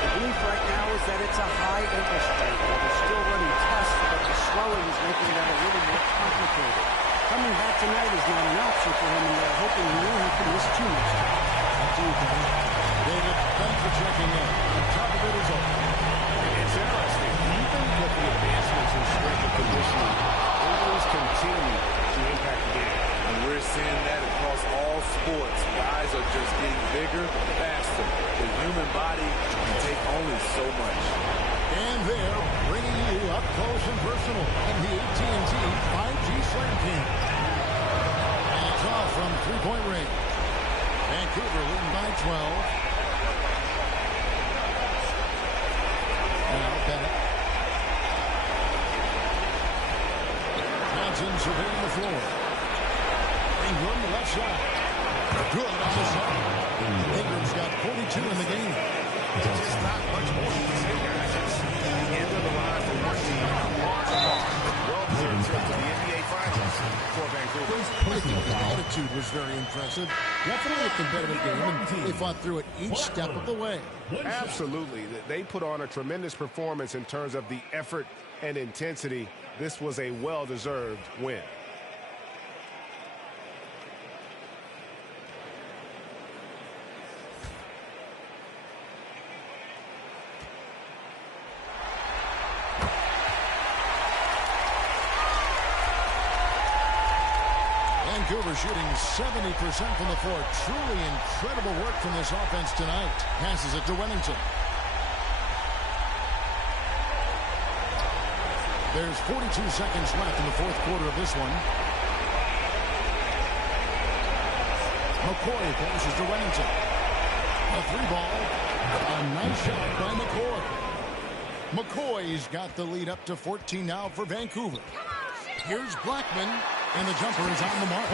The belief right now is that it's a high ankle sprain. They're still running tests, but the swelling is making that a little more complicated. Coming back tonight is not an option for him, and they're hoping he only can miss 2 next time. Back to you, Kevin. David, thanks for checking in. On top of it is all. It's interesting. Even with the advancements in strength and conditioning, injuries continue to impact the game. And we're seeing that across all sports. Guys are just getting bigger, faster. The human body can take only so much. And they're bringing you up close and personal in the AT&T 5G Slam Cam. And it's off from three-point range. Vancouver leading by 12. Now Bennett. Johnson surveying the floor. Ingram, left side. Good on the shot. Ingram's got 42 in the game. It's just not much more you can say, guys. It's the end of the line for one team. Well-deserved trip to the NBA Finals for Vancouver. I think the attitude was very impressive. Definitely a competitive game, and they fought through it each step of the way. Absolutely. They put on a tremendous performance in terms of the effort and intensity. This was a well-deserved win. Vancouver shooting 70% from the floor. Truly incredible work from this offense tonight. Passes it to Wennington. There's 42 seconds left in the fourth quarter of this one. McCoy passes to Wennington. A three ball. A nice shot by McCoy. McCoy's got the lead up to 14 now for Vancouver. Here's Blackman, and the jumper is on the mark.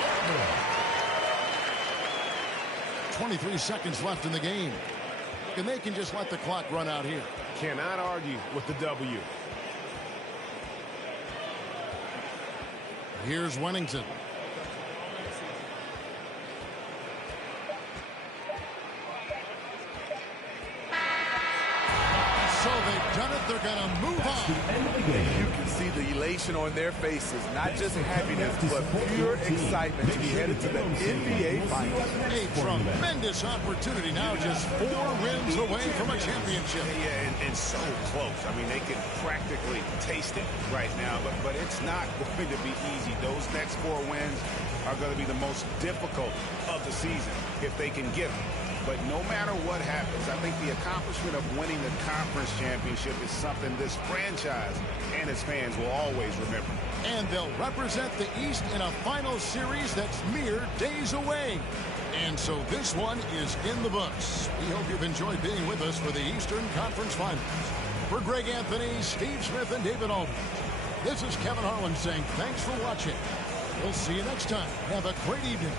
23 seconds left in the game. And they can just let the clock run out here. Cannot argue with the W. Here's Wennington. So they've done it. They're going to move on. You can see the elation on their faces. Not just happiness, but pure excitement to be headed to the NBA Finals. A tremendous opportunity now, just 4 wins away from a championship. Yeah, and so close. I mean, they can practically taste it right now, but it's not going to be easy. Those next 4 wins are going to be the most difficult of the season if they can get them. But no matter what happens, I think the accomplishment of winning the conference championship is something this franchise and its fans will always remember. And they'll represent the East in a final series that's mere days away. And so this one is in the books. We hope you've enjoyed being with us for the Eastern Conference Finals. For Greg Anthony, Steve Smith, and David Aldridge, this is Kevin Harlan saying thanks for watching. We'll see you next time. Have a great evening.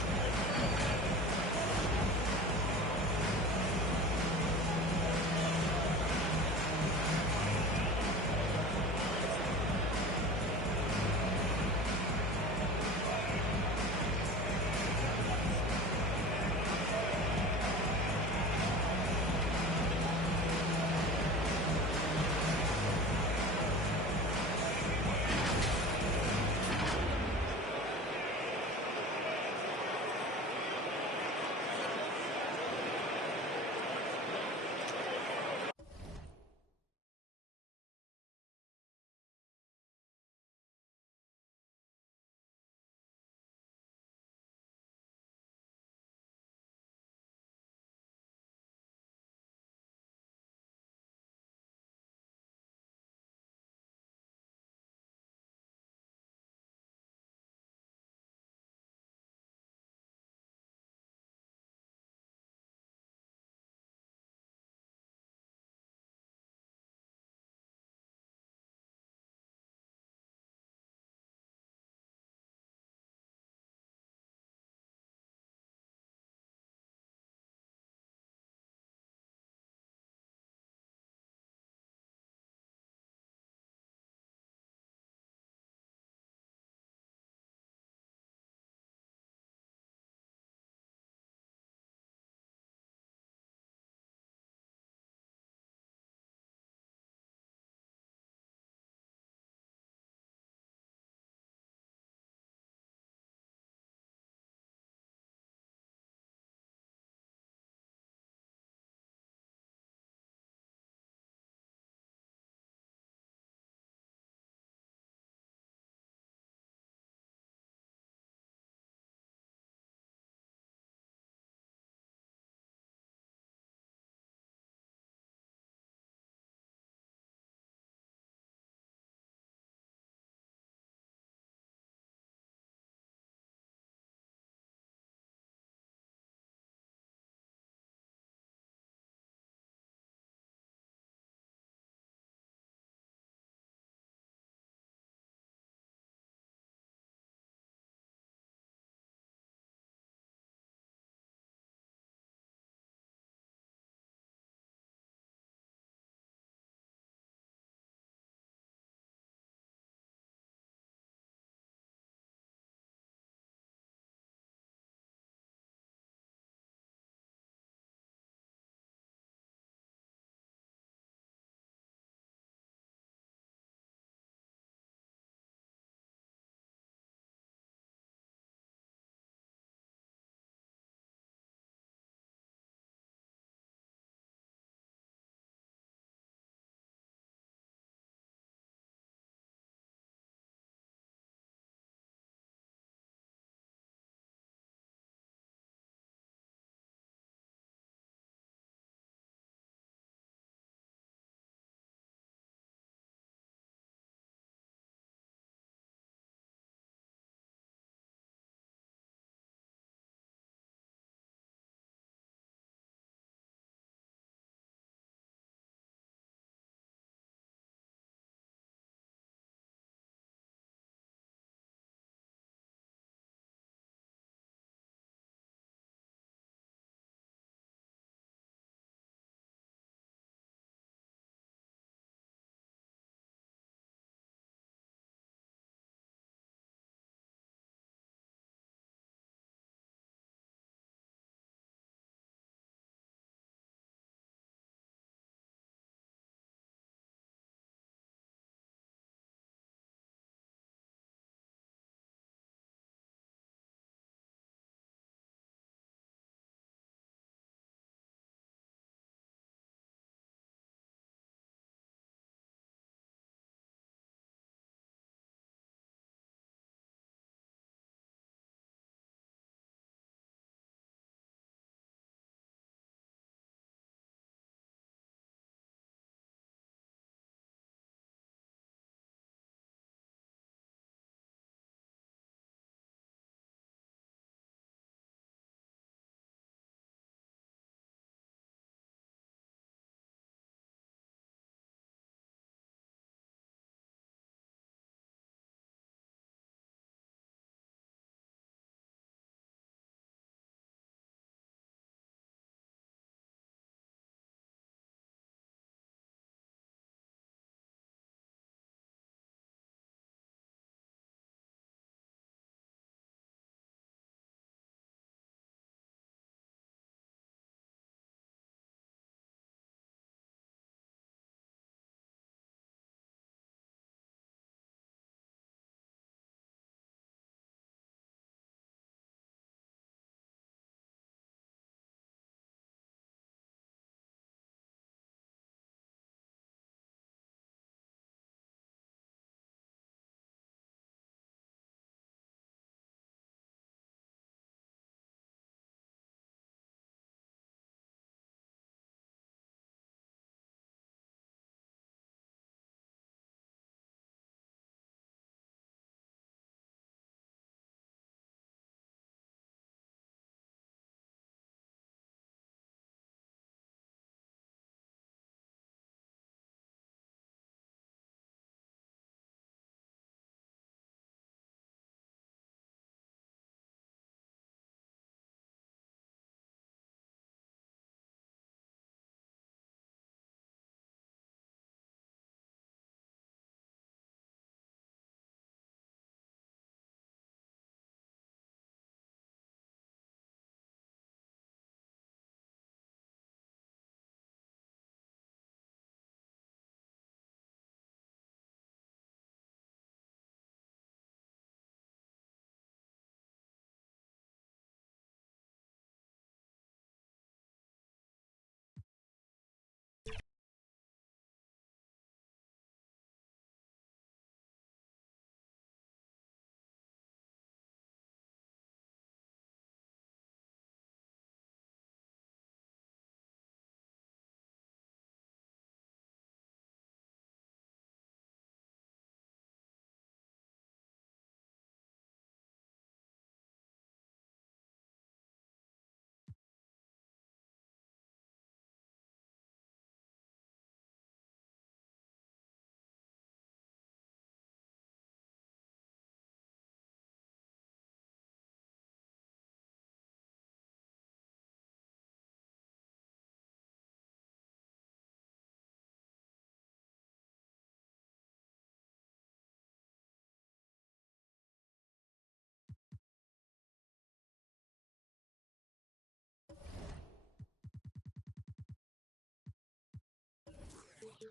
I'm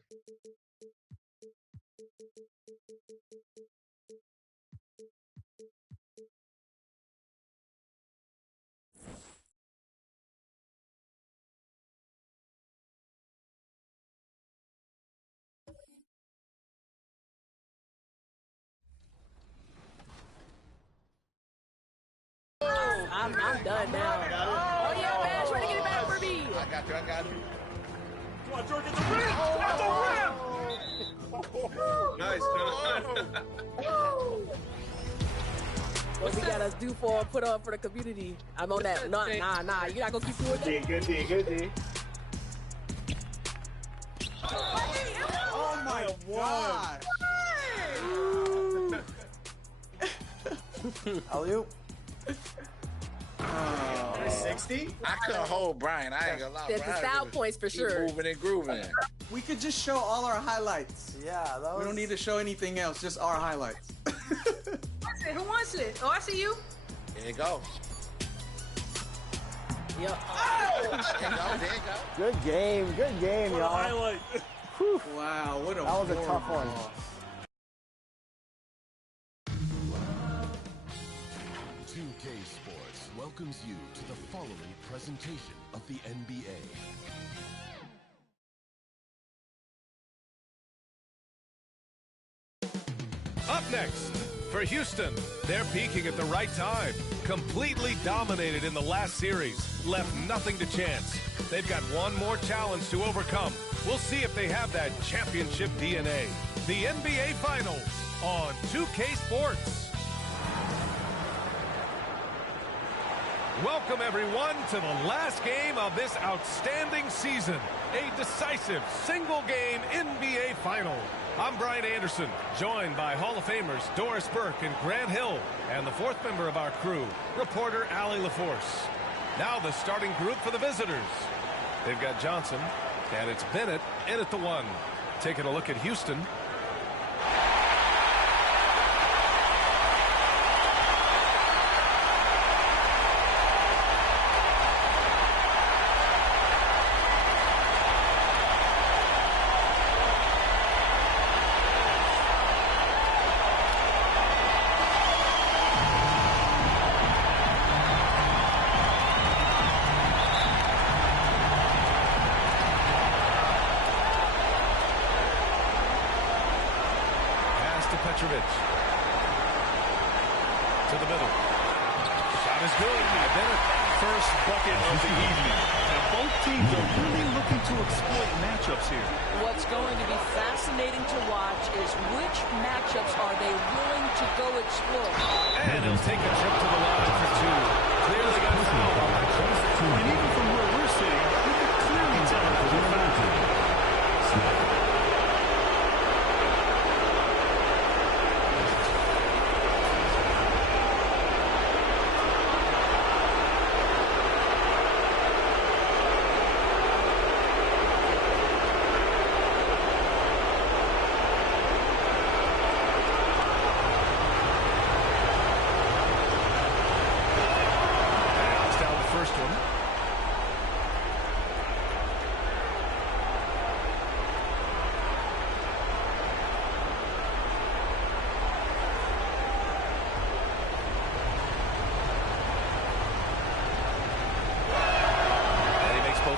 done now. Oh, yeah, man. Try to get it back for me. I got you. Come on, George, get the rim! At the rim! Nice, What we gotta do put on for the community. I'm on that. Nah. You're not gonna keep doing that. Good D. Oh my God! Alley-oop. 360? I couldn't hold Brian. I ain't gonna lie. That's the style points for sure. Moving and grooving. We could just show all our highlights. Yeah, We don't need to show anything else, just our highlights. Who wants it? Oh, I see you. There you go. Yep. There you go. Good game, What a y'all. highlight. Wow, what a That was a tough one. 2K Sports welcomes you to the following presentation of the NBA. Up next, for Houston, they're peaking at the right time. Completely dominated in the last series, left nothing to chance. They've got one more challenge to overcome. We'll see if they have that championship DNA. The NBA Finals on 2K Sports. Welcome, everyone, to the last game of this outstanding season. A decisive single-game NBA Final. I'm Brian Anderson, joined by Hall of Famers Doris Burke and Grant Hill, and the fourth member of our crew, reporter Allie LaForce. Now the starting group for the visitors. They've got Johnson, and it's Bennett in at the one. Taking a look at Houston. To the middle. Shot is good. Bennett. First bucket of the evening. Now both teams are really looking to exploit matchups here. What's going to be fascinating to watch is which matchups are they willing to go explore. And he'll take a trip to the line for two. Clearly got fouled on that trip. And even from where we're sitting, we can clearly tell it was a foul.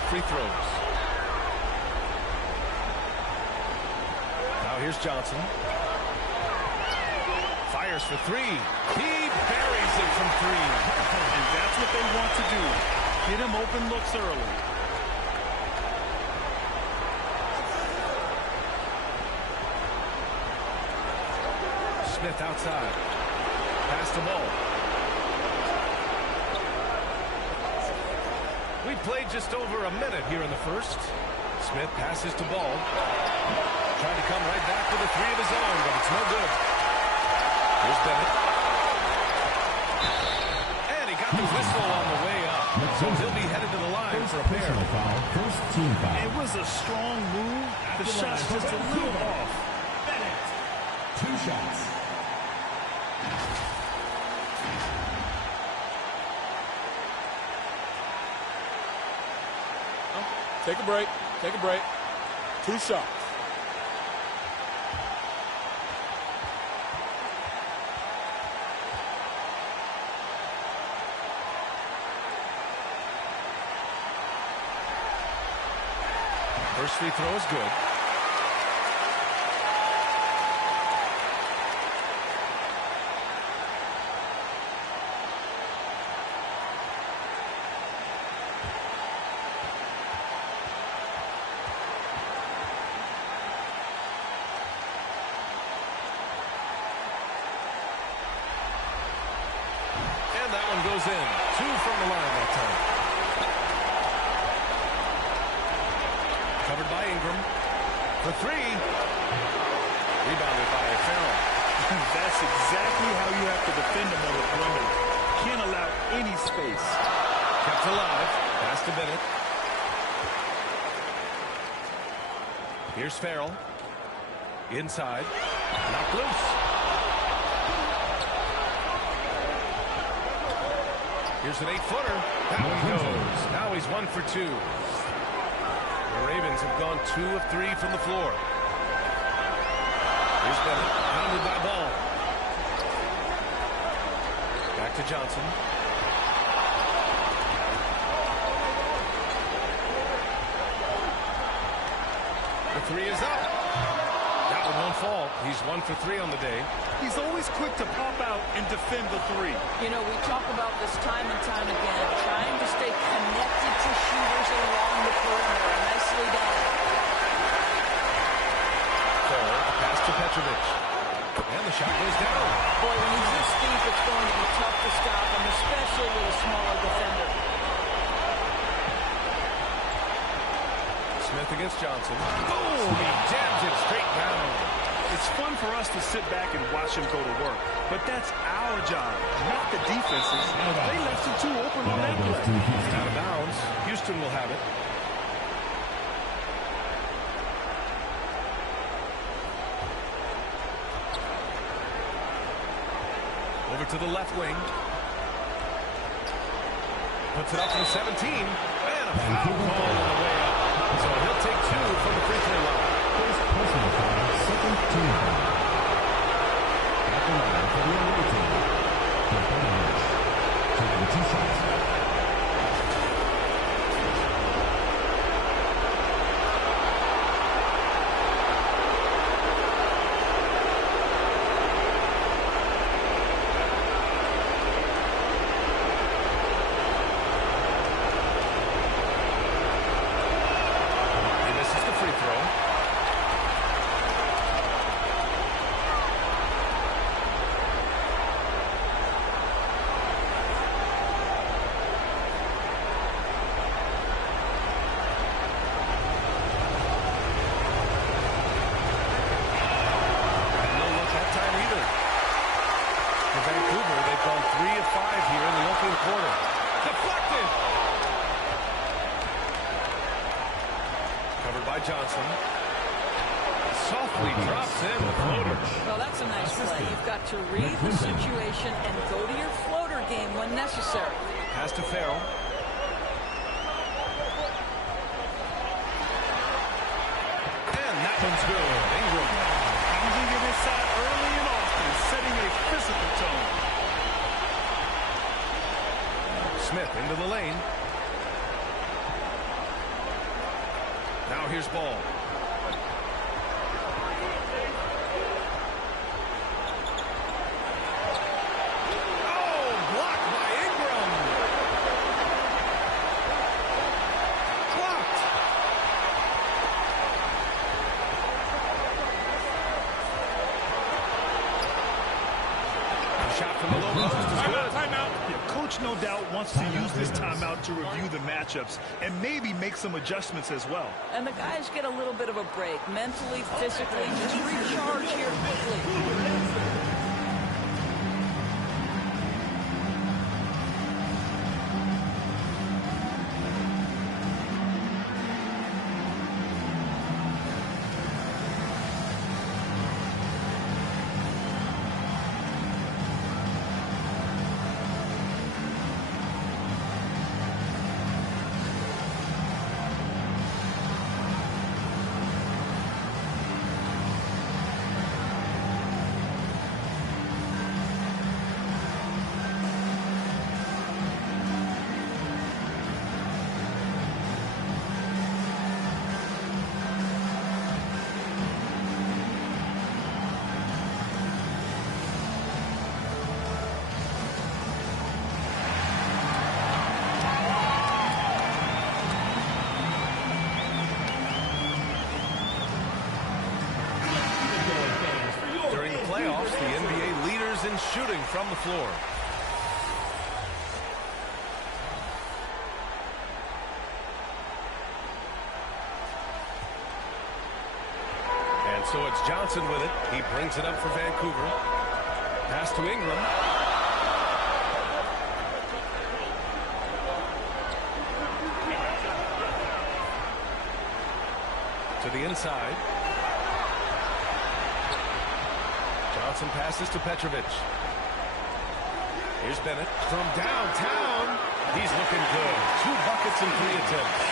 Free throws. Now here's Johnson. Fires for three. He buries it from three. And that's what they want to do. Get him open looks early. Smith outside. Pass the ball. We played just over a minute here in the first. Smith passes to Ball. Trying to come right back with a three of his own, but it's no good. Here's Bennett. And he got the whistle on the way up. So he'll be headed to the line for a pair. First team foul. It was a strong move. The shot's just a little off. Bennett. 2 shots. Take a break. 2 shots. First free throw is good. And that one goes in. 2 from the line that time. Covered by Ingram. For 3. Rebounded by Farrell. That's exactly how you have to defend him on the perimeter. Can't allow any space. Kept alive. Pass to Bennett. Here's Farrell. Inside. Knocked loose. Here's an 8-footer. Down he goes. Now he's 1 for 2. The Ravens have gone 2 of 3 from the floor. Here's Bennett. Pounded by Ball. Back to Johnson. The 3 is up. That one won't fall. He's 1 for 3 on the day. He's always quick to pop out and defend the 3. You know, we talk about this time and time again, trying to stay connected to shooters along the perimeter. Nicely done. Farrell, pass to Petrovic. And the shot goes down. Boy, when he's this deep, it's going to be tough to stop him, especially with a smaller defender. Smith against Johnson. Boom! He jams it straight down. It's fun for us to sit back and watch him go to work, but that's our job, not the defense's. They left him too open on that play. Out of bounds. Houston will have it. Over to the left wing. Puts it up from 17. And a foul call on the way up. So he'll take 2 from the free throw line. First personal foul, second team foul. At the line for the away team. Bogdanovich taking 2 shots. Johnson. Softly drops in the floater. Well, that's a nice play. You've got to read the situation and go to your floater game when necessary. Pass to Farrell. And that one's good. Ingram. Pounding it inside early and often, setting a physical tone. Smith into the lane. Now here's Ball. Oh, blocked by Ingram. Blocked. A shot from the low post is good. Timeout. Yeah, coach no doubt wants to use this timeout to review the matchups and maybe make some adjustments as well. And the guys get a little bit of a break, mentally, physically, just recharge here quickly. Johnson shooting from the floor. And so it's Johnson with it. He brings it up for Vancouver. Pass to Ingram. To the inside. Johnson passes to Petrovic. Here's Bennett from downtown. He's looking good. 2 buckets in 3 attempts.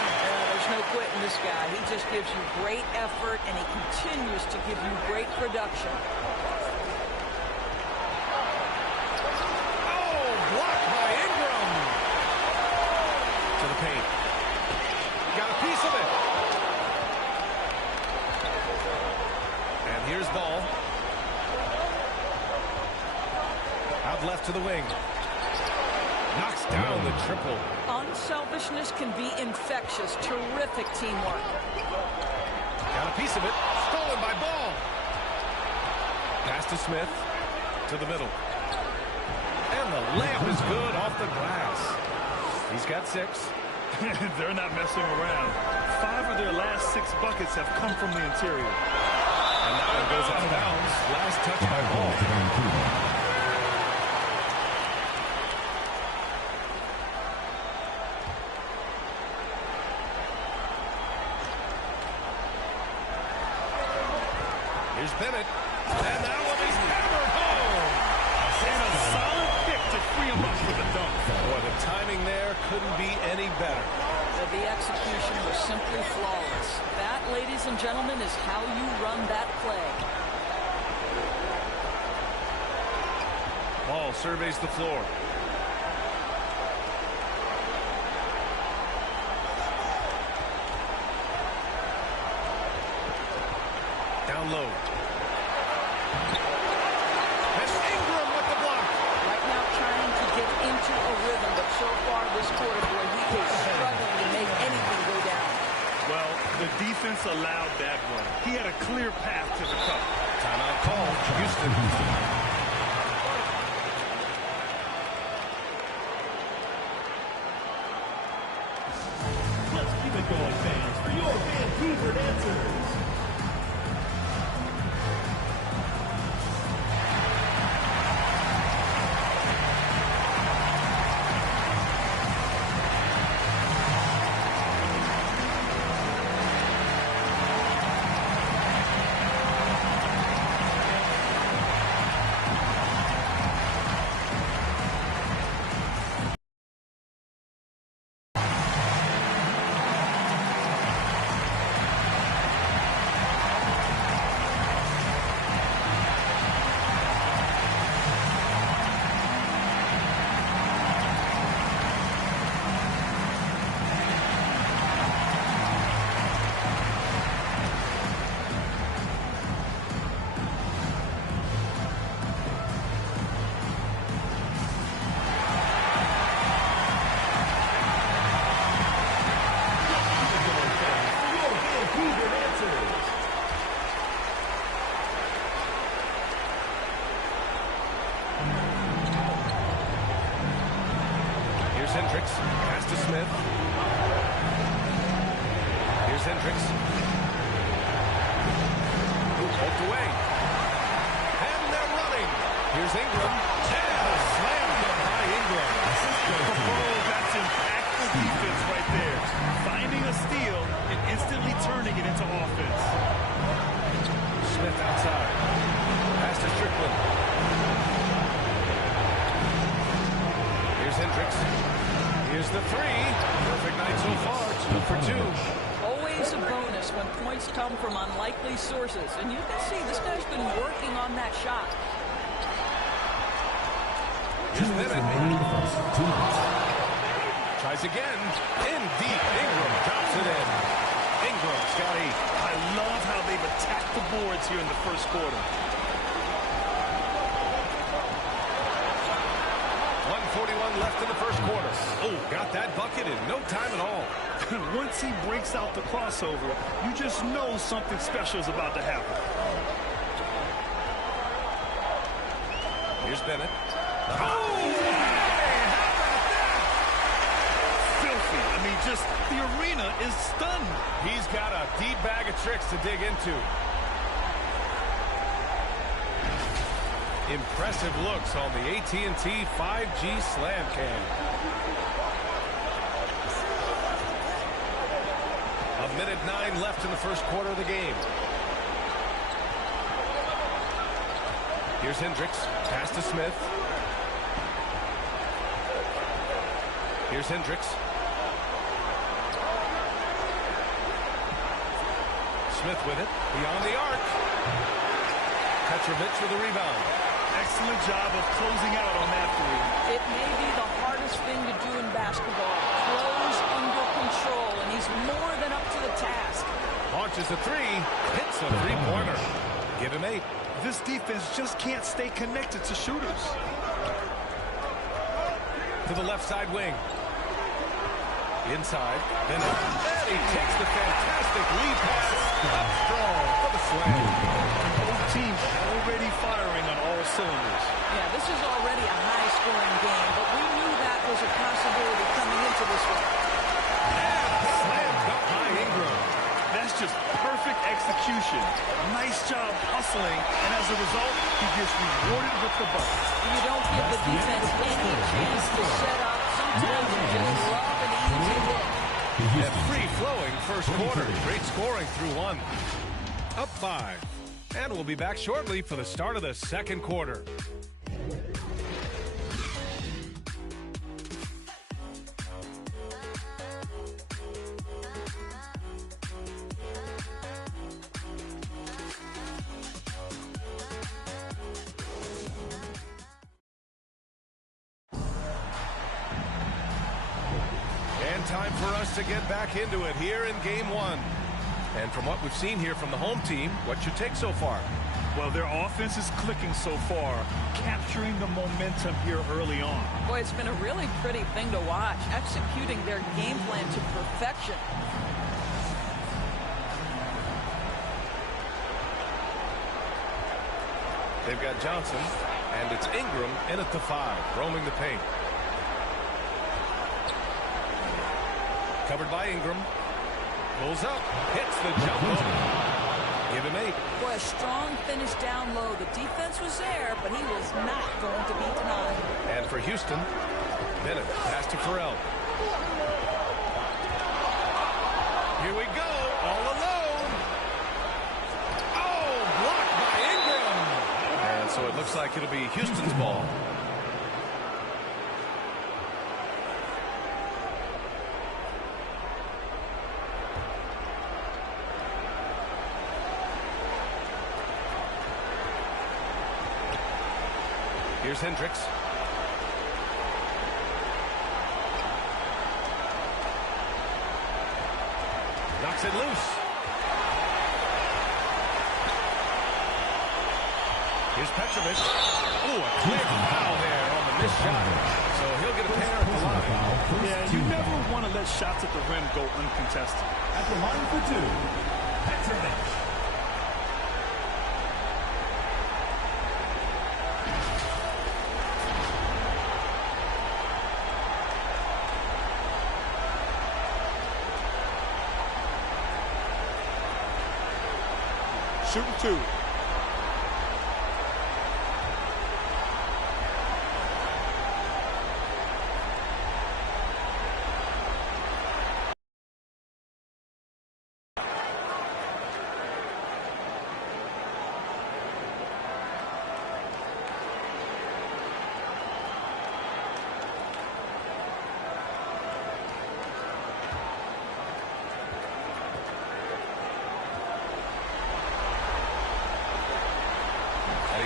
There's no quitting this guy. He just gives you great effort, and he continues to give you great production. Oh, blocked by Ingram. To the paint. Got a piece of it. And here's Ball. Out left to the wing. Knocks down the triple. Unselfishness can be infectious. Terrific teamwork. Got a piece of it. Stolen by Ball. Pass to Smith. To the middle. And the layup is good off the glass. He's got 6. They're not messing around. 5 of their last 6 buckets have come from the interior. And now it goes out of bounds. Last touch by Ball. Here's Bennett. And that one is hammered home. And a solid pick to free him up for the dunk. Boy, the timing there couldn't be any better. The execution was simply flawless. That, ladies and gentlemen, is how you run that play. Ball surveys the floor. Down low. That's Ingram with the block. Right now trying to get into a rhythm, but so far this quarter, boy, he is struggling to make anything go down. Well, the defense allowed that one. He had a clear path to the cup. Timeout call. Houston. Let's keep it going, fans, for your Vancouver dancers. Hendricks. Pass to Smith. Here's Hendricks. Poked away. And they're running. Here's Ingram. And slam by Ingram. Oh, that's impactful defense right there. Finding a steal and instantly turning it into offense. Smith outside. Pass to Strickland. Here's Hendricks. Here's the three. Perfect night so far. 2 for 2. Always a bonus when points come from unlikely sources. And you can see this guy's been working on that shot. Here's Bennett. Tries again. In deep. Ingram drops it in. Ingram's got 8. I love how they've attacked the boards here in the first quarter. 1:41 left in the first quarter. Oh, got that bucket in no time at all. Once he breaks out the crossover, you just know something special is about to happen. Here's Bennett. Filthy. I mean, just the arena is stunned. He's got a deep bag of tricks to dig into. Impressive looks on the AT&T 5G Slam Cam. A minute 9 left in the first quarter of the game. Here's Hendricks. Pass to Smith. Here's Hendricks. Smith with it. Beyond the arc. Petrovic with the rebound. Excellent job of closing out on that three. It may be the hardest thing to do in basketball. Close under control, and he's more than up to the task. Launches a three. Hits a three-pointer. Give him 8. This defense just can't stay connected to shooters. To the left side wing. Inside. Then and he takes the fantastic lead pass. Up strong for the slam. Both teams already firing on all cylinders. Yeah, this is already a high-scoring game, but we knew that was a possibility coming into this one. And slam dunk by Ingram. That's just perfect execution. Nice job hustling, and as a result, he gets rewarded with the bucket. You don't give the defense any chance to set up. Sometimes you just love an easy hit. And free-flowing first quarter. Great scoring through 1. Up 5. And we'll be back shortly for the start of the second quarter. Time for us to get back into it here in game 1. And from what we've seen here from the home team, what's your take so far? Well, their offense is clicking so far, capturing the momentum here early on. Boy, it's been a really pretty thing to watch, executing their game plan to perfection. They've got Johnson, and it's Ingram in at the 5, roaming the paint. Covered by Ingram. Pulls up. Hits the jump hook. Give him 8. Boy, a strong finish down low. The defense was there, but he was not going to be denied. And for Houston, Bennett pass to Farrell. Here we go. All alone. Oh, blocked by Ingram. And so it looks like it'll be Houston's ball. Here's Hendricks. Knocks it loose. Here's Petrovic. Ooh, a clear foul there on the missed shot. So he'll get a pair at the line. Yeah, you never want to let shots at the rim go uncontested. At the line for 2, Petrovic. Shooting 2.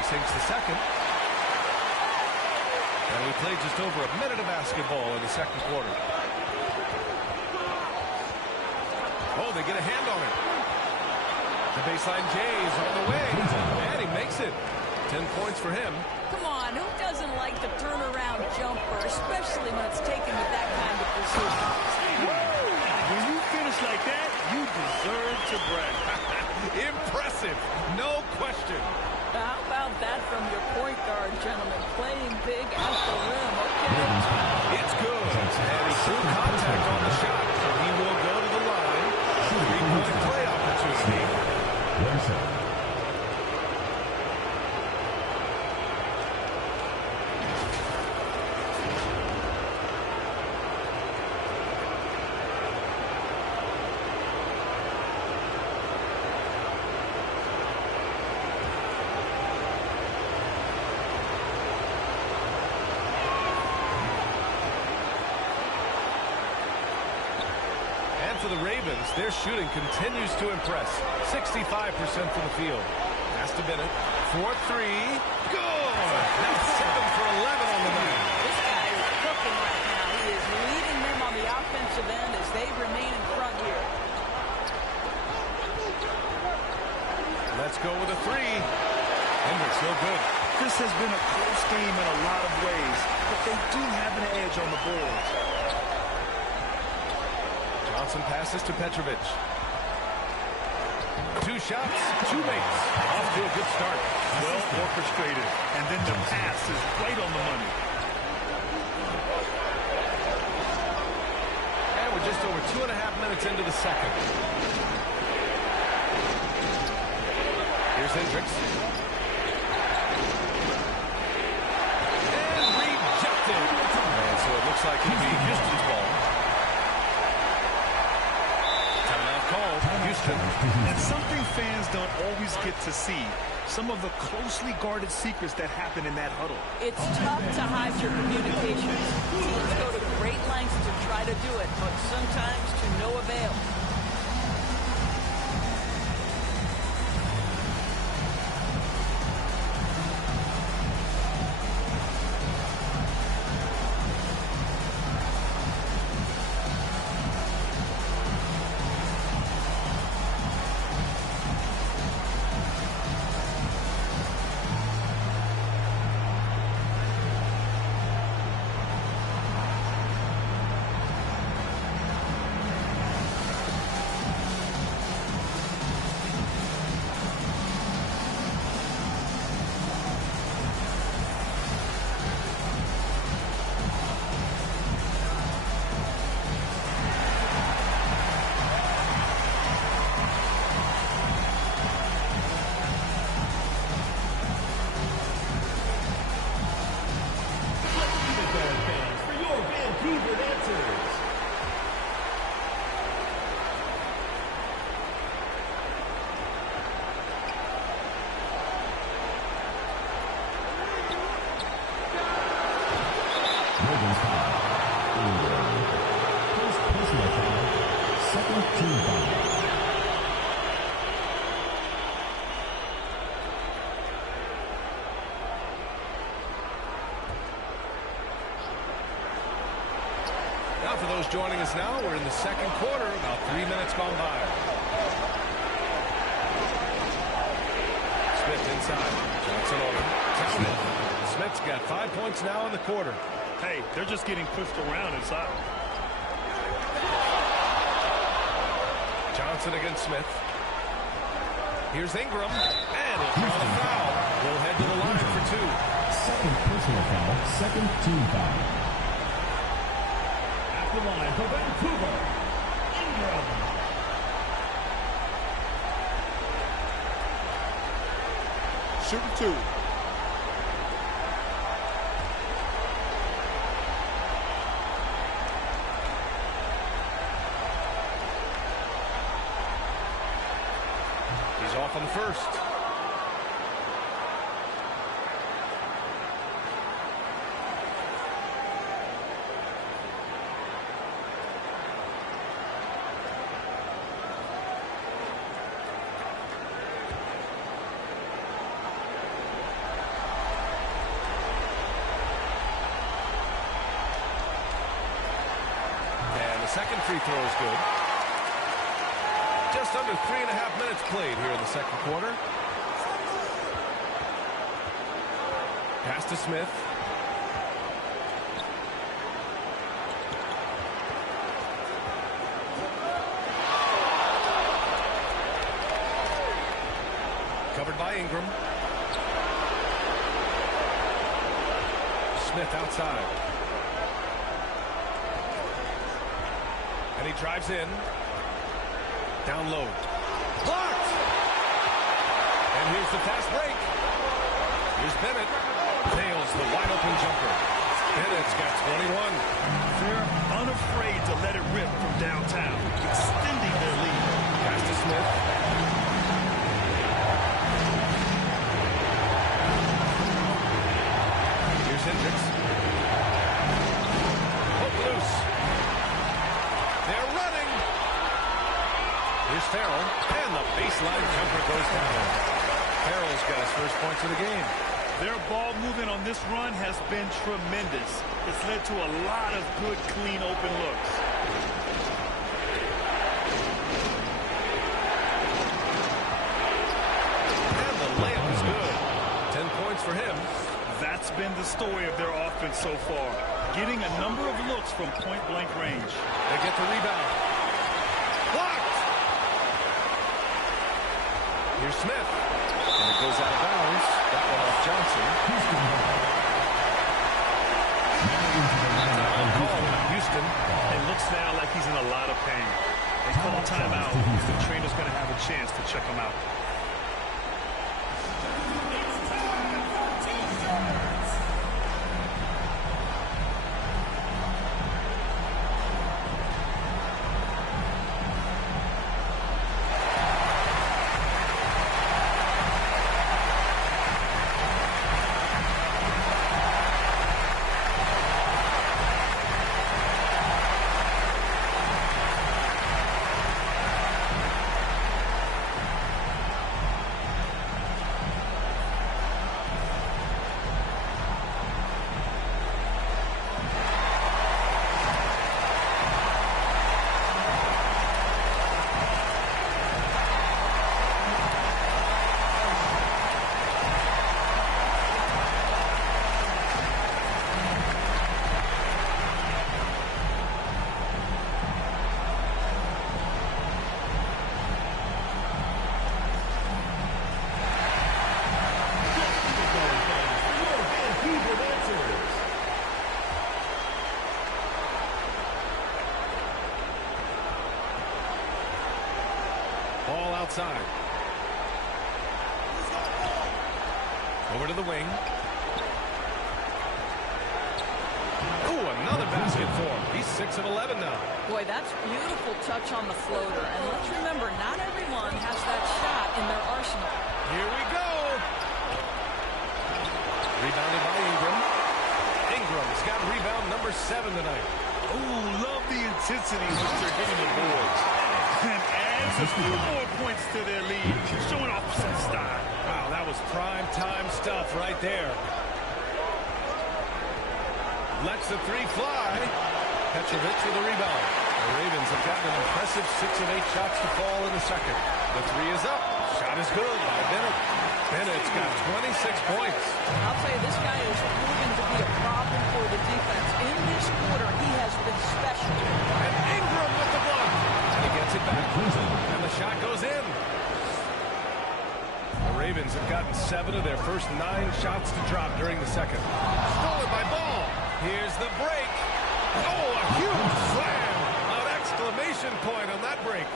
Sinks the second. And we played just over a minute of basketball in the second quarter. Oh, they get a hand on it. The baseline J is on the way. And he makes it. 10 points for him. Come on, who doesn't like the turnaround jumper, especially when it's taken with that kind of precision? When you finish like that, you deserve to brag. Impressive. No question. How about that from your point guard, gentlemen? for the Ravens, their shooting continues to impress. 65% from the field. Pass to Bennett. 4-3. Good! Now 7 for 11 on the night. This guy is cooking right now. He is leading them on the offensive end as they remain in front here. Let's go with a 3. Hendricks, no good. This has been a close game in a lot of ways, but they do have an edge on the boards. Johnson passes to Petrovic. 2 shots, 2 makes. Off to a good start. Well orchestrated, and then the pass is right on the money. And we're just over 2.5 minutes into the second. Here's Hendricks. And rejected. And so it looks like it'll be Houston's ball. Timeout called. Houston. And something fans don't always get to see, some of the closely guarded secrets that happen in that huddle. It's tough to hide your communications. Teams go to great lengths to try to do it, but sometimes to no avail. Now for those joining us now, we're in the second quarter, about 3 minutes gone by. Smith inside. Johnson on him. Smith's got 5 points now in the quarter. Hey, they're just getting pushed around inside. Johnson against Smith. Here's Ingram. And he'll draw the foul. He'll head to the line for 2. Second personal foul, second team foul. At the line for Vancouver, Ingram. Shooting 2. He's off on the first. And the second free throw is good. Just under 3.5 minutes played here in the second quarter. Pass to Smith. Covered by Ingram. Smith outside. And he drives in. Down low. Blocked! And here's the fast break. Here's Bennett. Nails the wide open jumper. Bennett's got 21. They're unafraid to let it rip from downtown, extending their lead. Pass to Smith. Here's Hendricks. Hook loose. They're running. Here's Farrell, and the baseline jumper goes down. Farrell's got his first points of the game. Their ball movement on this run has been tremendous. It's led to a lot of good, clean, open looks. And the layup is good. 10 points for him. That's been the story of their offense so far. Getting a number of looks from point-blank range. They get the rebound. Blocked! Here's Smith. And it goes out of bounds. That one off Johnson. Call Houston. It looks now like he's in a lot of pain. They call timeout. The trainer's going to have a chance to check him out. Ball outside. Over to the wing. Ooh, another basket for him. He's 6 of 11 now. Boy, that's beautiful touch on the floater. And let's remember, not everyone has that shot in their arsenal. Here we go. Rebounded by Ingram. Ingram's got rebound number 7 tonight. Ooh, love the intensity which they're hitting the boards. And adds a few more points to their lead, showing off some style. Wow, that was prime time stuff right there. Lets the three fly. Petrovic with the rebound. The Ravens have gotten an impressive 6 of 8 shots to fall in the second. The three is up. Shot is good by Bennett. Bennett's got 26 points. I'll tell you, this guy is proven to be a problem for the defense. In this quarter, he has been special. And Ingram with the block. And he gets it back. And the shot goes in. The Ravens have gotten 7 of their first 9 shots to drop during the second. Stolen by Ball. Here's the break. Oh, a huge slam. An exclamation point on that break.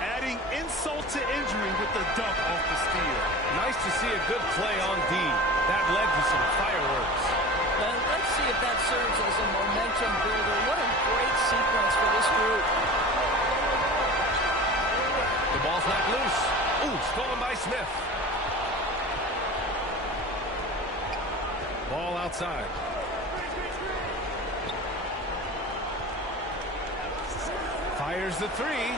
Adding insult to injury with the dunk off the steal. Nice to see a good play on D. That led to some fireworks. Well, let's see if that serves as a momentum builder. What a great sequence for this group. The ball's not loose. Ooh, stolen by Smith. Ball outside. Fires the three.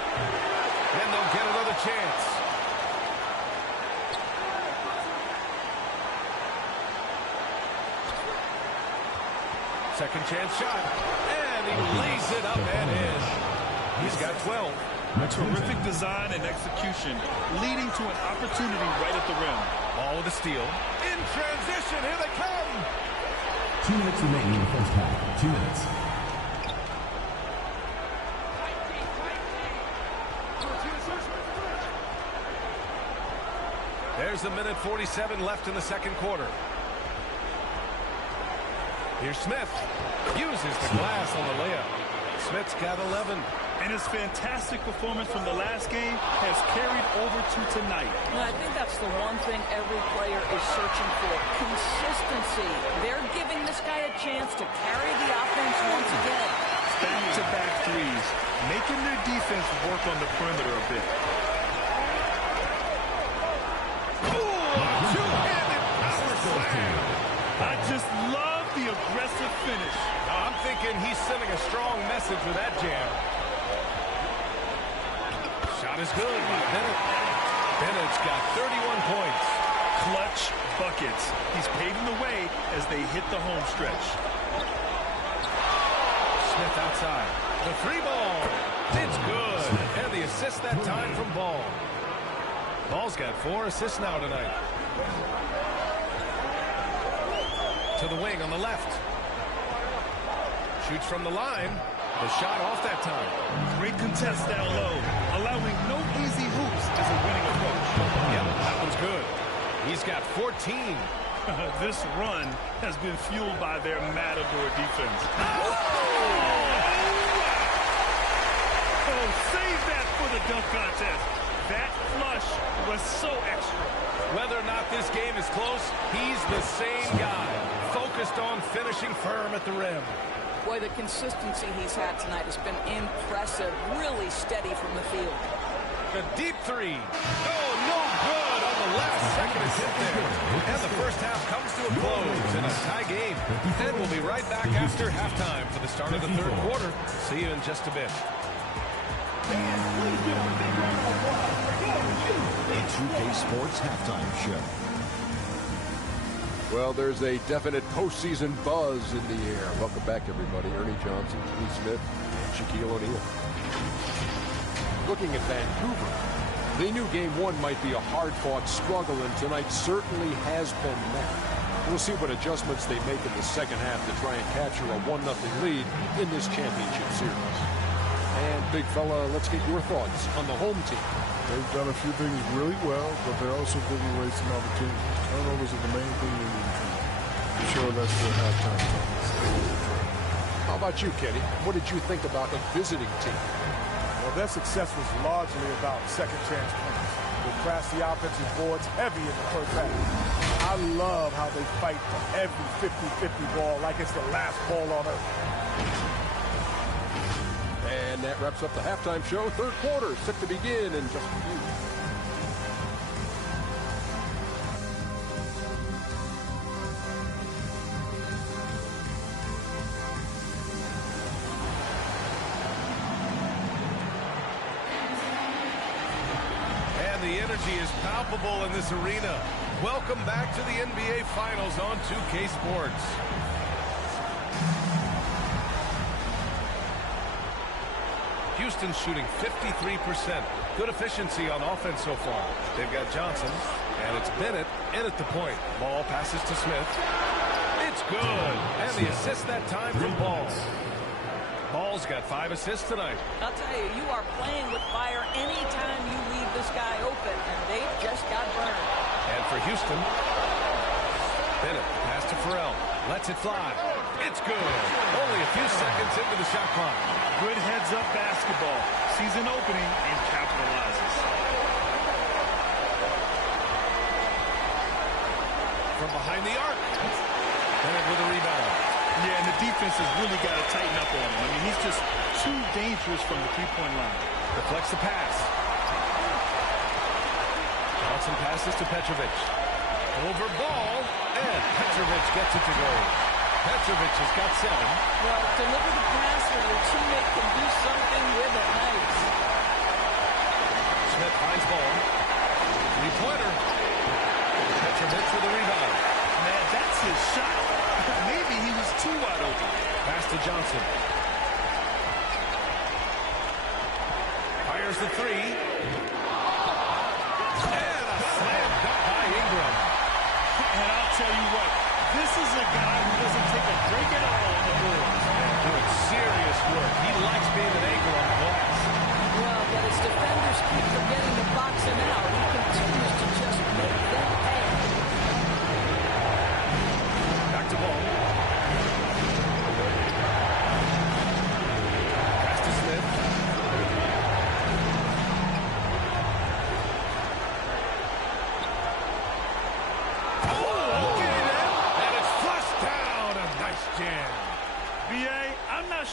And they'll get another chance. Second chance shot. And he lays it up and in. He's got 12. Terrific design and execution, leading to an opportunity right at the rim. Ball with a steal. In transition, here they come. 2 minutes remaining in the first half. 2 minutes. There's a minute 47 left in the second quarter. Here's Smith. Uses the glass on the layup. Smith's got 11. And his fantastic performance from the last game has carried over to tonight. I think that's the one thing every player is searching for. Consistency. They're giving this guy a chance to carry the offense once again. Back-to-back threes, making their defense work on the perimeter a bit. I just love the aggressive finish. I'm thinking he's sending a strong message with that jam. Shot Shot is good by Bennett. Bennett's got 31 points. Clutch buckets. He's paving the way as they hit the home stretch. Smith outside. The three ball. It's good. And the assist that time from Ball. Ball's got 4 assists now tonight. To the wing on the left. Shoots from the line. The shot off that time. Great contest down low. Allowing no easy hoops is a winning approach. Yep, that was good. He's got 14. This run has been fueled by their Matador defense. Oh, save that for the dunk contest. That flush was so extra. Whether or not this game is close, he's the same guy. Focused on finishing firm at the rim. Boy, the consistency he's had tonight has been impressive. Really steady from the field. The deep three. Oh, no good on the last second attempt there. And the first half comes to a close in a tie game. And we'll be right back after halftime for the start of the third quarter. See you in just a bit. A 2K Sports halftime show. Well, there's a definite postseason buzz in the air. Welcome back, everybody. Ernie Johnson, Kenny Smith, and Shaquille O'Neal. Looking at Vancouver, they knew Game 1 might be a hard-fought struggle, and tonight certainly has been that. We'll see what adjustments they make in the second half to try and capture a 1-0 lead in this championship series. And, big fella, let's get your thoughts on the home team. They've done a few things really well, but they're also giving away some opportunities. Turnovers are the main thing they need to do. I'm sure that's their halftime talk. How about you, Kenny? What did you think about the visiting team? Well, their success was largely about second chance points. They crashed the offensive boards heavy in the first half. I love how they fight for every 50-50 ball like it's the last ball on earth. And that wraps up the halftime show. Third quarter set to begin in just a few. And the energy is palpable in this arena. Welcome back to the NBA Finals on 2K Sports. Houston's shooting 53%. Good efficiency on offense so far. They've got Johnson, and it's Bennett in at the point. Ball passes to Smith. It's good. And the assist that time from Ball. Ball's got 5 assists tonight. I'll tell you, you are playing with fire anytime you leave this guy open, and they just got burned. And for Houston, Bennett, pass to Farrell. Lets it fly. It's good. Only a few seconds into the shot clock. Good heads-up basketball. Sees an opening and capitalizes. From behind the arc. Bennett with a rebound. Yeah, and the defense has really got to tighten up on him. I mean, he's just too dangerous from the three-point line. Deflects the pass. Johnson passes to Petrovic. Over Ball, and Petrovic gets it to go. Petrovic has got 7. Well, deliver the pass where your teammate can do something with it. Nice. Smith finds Ball. 3-pointer. Petrovic with a rebound. Man, that's his shot. Maybe he was too wide open. Pass to Johnson. Fires the 3. And a slam dunk by Ingram. And I'll tell you what, this is a guy who doesn't take a break at all on the boards. Doing serious work. He likes being an anchor on the glass. Well, but his defenders keep forgetting to box him out. He continues to just make them pay. Back to Ball. Pass to Smith.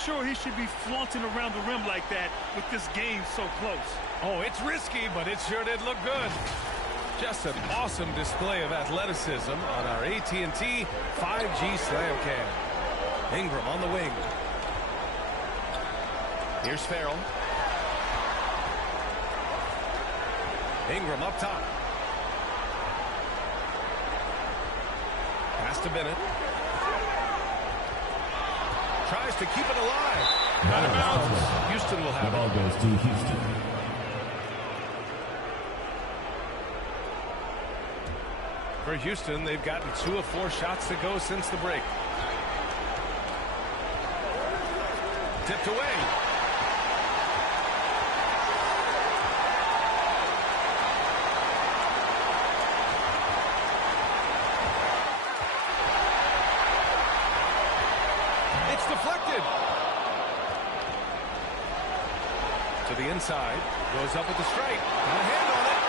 Sure, he should be flaunting around the rim like that with this game so close. Oh, it's risky, but it sure did look good. Just an awesome display of athleticism on our AT&T 5G Slam Cam. Ingram on the wing. Here's Farrell. Ingram up top. Pass to Bennett. Tries to keep it alive. Out of bounds. Houston will have it. The ball goes to Houston. For Houston, they've gotten 2 of 4 shots to go since the break. Tipped away. It's deflected. To the inside. Goes up with the strike. Got a hand on it.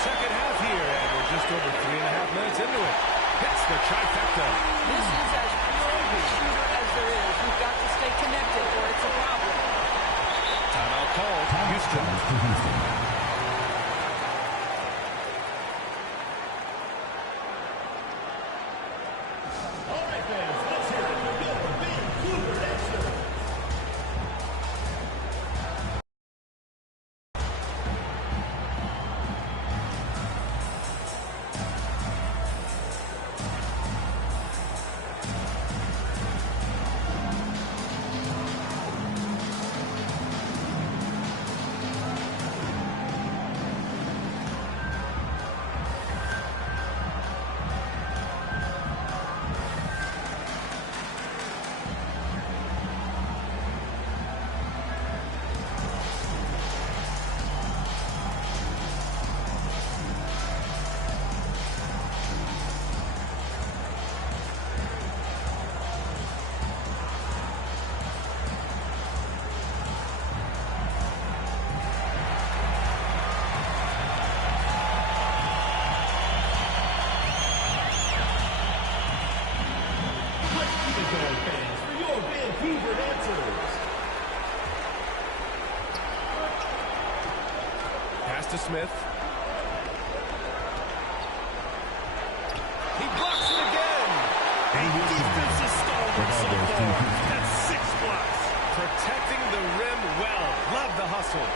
Second half here, and we're just over 3.5 minutes into it. Hits the trifecta. This is as pure a shooter as there is. You've got to stay connected or it's a problem. Timeout called. Houston. To Smith. He blocks it again. A defensive stalwart so far. That's 6 blocks. Protecting the rim well. Love the hustle.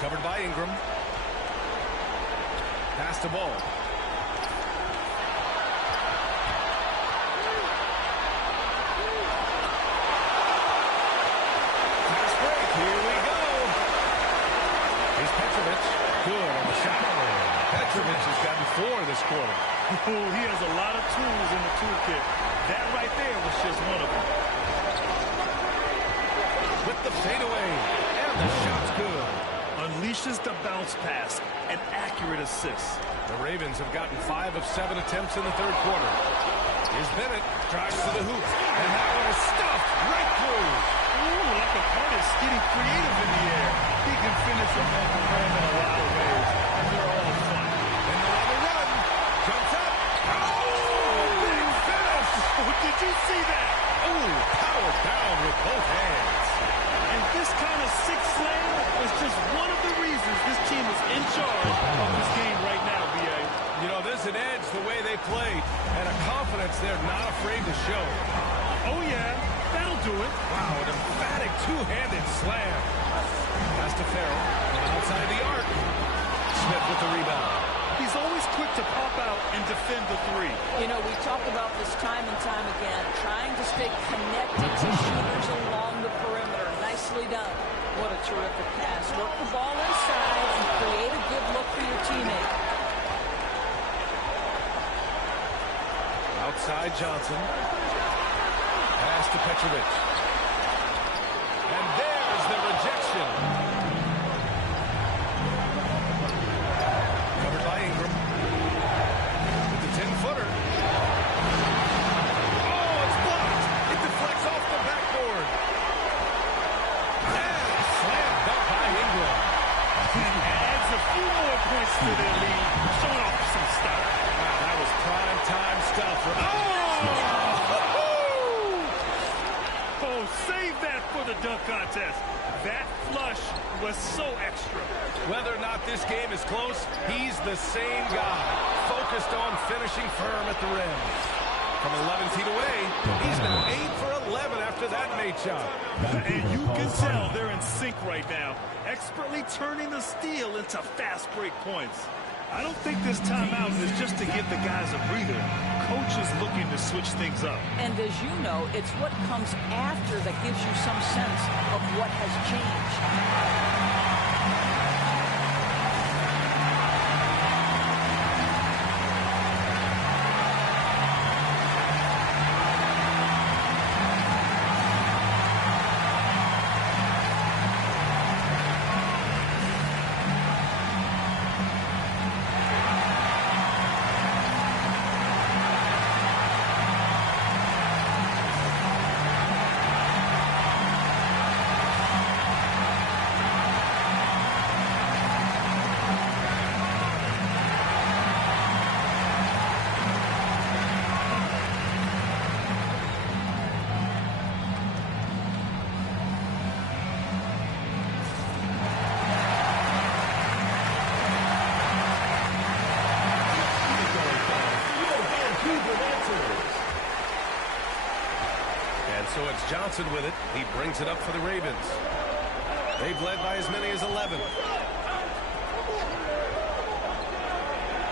Covered by Ingram. Pass to Ball. Petrovic has gotten 4 this quarter. He has a lot of tools in the toolkit. That right there was just one of them. With the fadeaway, and the shot's good. Unleashes the bounce pass, an accurate assist. The Ravens have gotten 5 of 7 attempts in the third quarter. Here's Bennett, drives to the hoop, and that one is stuffed right through. Ooh, like a artist getting creative in the air. He can finish him off the rim in a lot of ways, and they're all fun. And they're on the run. Jumps up. Oh, big finish. Did you see that? Ooh, power down with both hands. And this kind of six slam is just one of the reasons this team is in charge of this game right now, B.A. You know, there's an edge the way they play, and a confidence they're not afraid to show. Oh, yeah. That'll do it. Wow, an emphatic two-handed slam. Pass to Farrell from outside the arc. Smith with the rebound. He's always quick to pop out and defend the three. You know, we talk about this time and time again, trying to stay connected to shooters along the perimeter. Nicely done. What a terrific pass. Work the ball inside and create a good look for your teammate. Outside Johnson. Pass to Petrovic. And there's the rejection. Covered by Ingram. With the 10-footer. Oh, it's blocked. It deflects off the backboard. And slam dunk by Ingram. And adds a few more points to their lead, showing off some style. Wow, that was prime time stuff. Oh, save that for the dunk contest. That flush was so extra. Whether or not this game is close, he's the same guy. focused on finishing firm at the rim. From 11 feet away, he's now 8 for 11 after that made shot. And you can tell they're in sync right now, expertly turning the steal into fast break points. I don't think this timeout is just to give the guys a breather. Coach is looking to switch things up. And as you know, it's what comes after that gives you some sense of what has changed. So it's Johnson with it. He brings it up for the Ravens. They've led by as many as 11.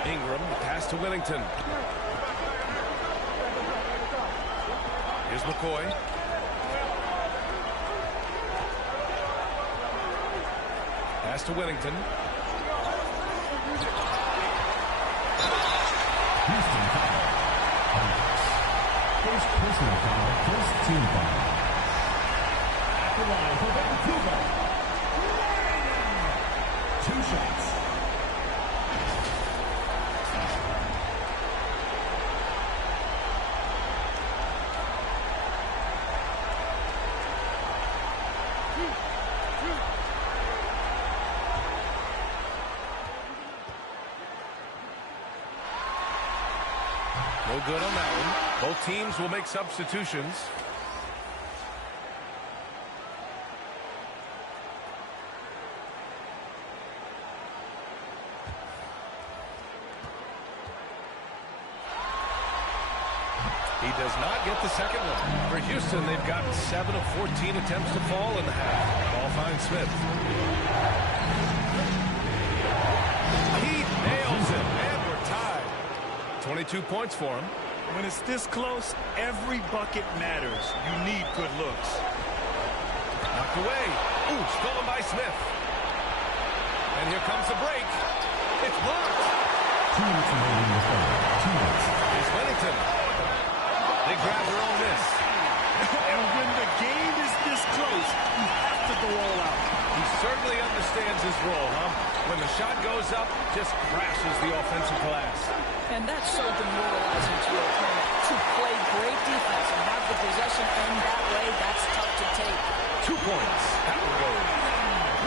Ingram, pass to Whittington. Here's McCoy. Pass to Whittington. Houston foul. First personal foul, first team foul. At the line for Vancouver. 2 shots. No good on that one. Both teams will make substitutions. He does not get the second one. For Houston, they've gotten 7 of 14 attempts to fall in the half. Ball finds Smith. He nails it, and we're tied. 22 points for him. When it's this close, every bucket matters. You need good looks. Knocked away. Ooh, stolen by Smith. And here comes the break. It's blocked. 2 minutes remaining in the third. 2 minutes. Here's Whittington. They grab their own miss. And when the game is this close, you have to go all out. He certainly understands his role, huh? When the shot goes up, just crashes the offensive glass. And that's so demoralizing to your opponent. To play great defense and have the possession end that way, that's tough to take. 2 points. That one goes.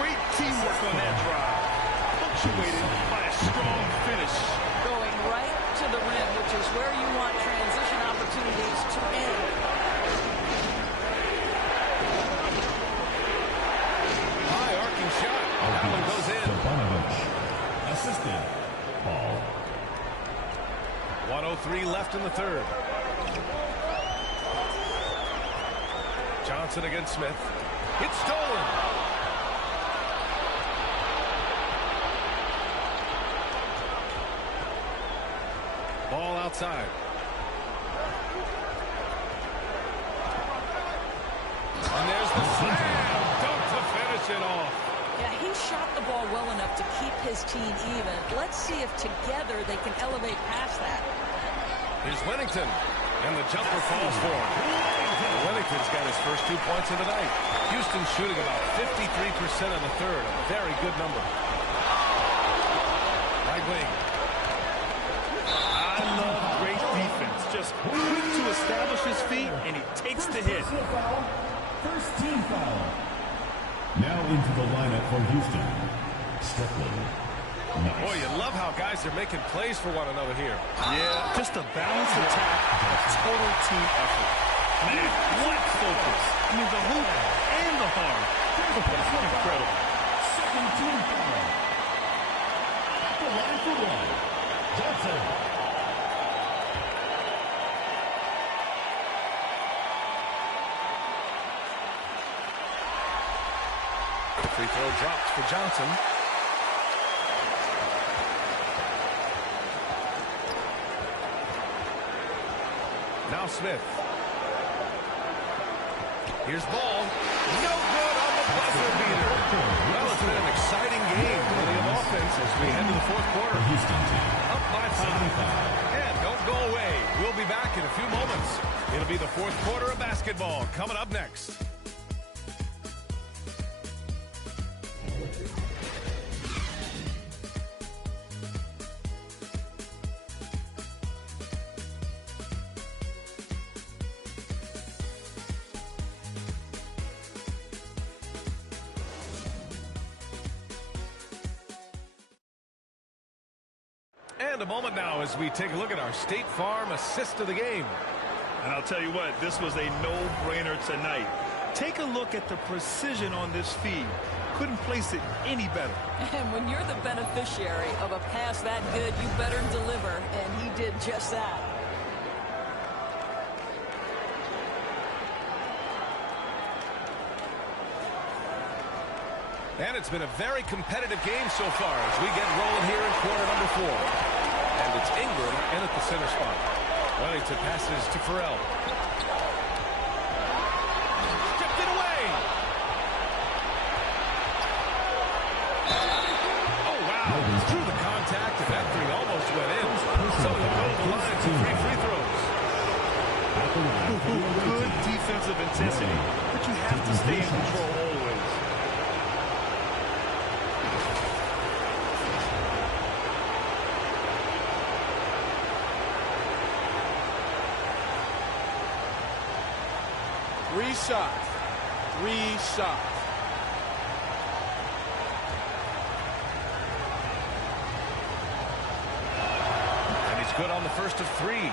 Great teamwork on that drive. Punctuated by a strong finish. Going right to the rim, which is where you want transition opportunities to end. High arcing shot. That one goes in. Assisted. Ball. 1:03 left in the third. Johnson against Smith. It's stolen. Ball outside. And there's the slam. Dunk to finish it off. Yeah, he shot the ball well enough to keep his team even. Let's see if together they can elevate past that. Here's Whittington, and the jumper falls for him. Whittington's got his first 2 points of the night. Houston shooting about 53% in the third, a very good number. Right wing. I love great defense. Just quick to establish his feet, and he takes the hit. First team foul. Now into the lineup for Houston. Strickland. Nice. Boy, you love how guys are making plays for one another here. Yeah, just a balanced attack and a total team effort. Man, what focus. I mean, the hoop and the harm. Incredible. Second team foul. At the line for one. Johnson. Free throw dropped for Johnson. Now Smith. Here's ball. No good on the buzzer beater. Well, it's been an exciting game. Plenty of offense as we head to the fourth quarter. Up by 5. And don't go away. We'll be back in a few moments. It'll be the fourth quarter of basketball coming up next. And a moment now as we take a look at our State Farm assist of the game. And I'll tell you what, this was a no-brainer tonight. Take a look at the precision on this feed. Couldn't place it any better. And when you're the beneficiary of a pass that good, you better deliver, and he did just that. And it's been a very competitive game so far as we get rolling here in quarter number 4. And it's Ingram in at the center spot. Wellington passes to Farrell. Tipped it away. Oh, wow. Through the contact, and that three almost went in. So he'll go to the line for 3 free throws. Good defensive intensity, but you have to stay in control always. Three shots. And he's good on the first of 3.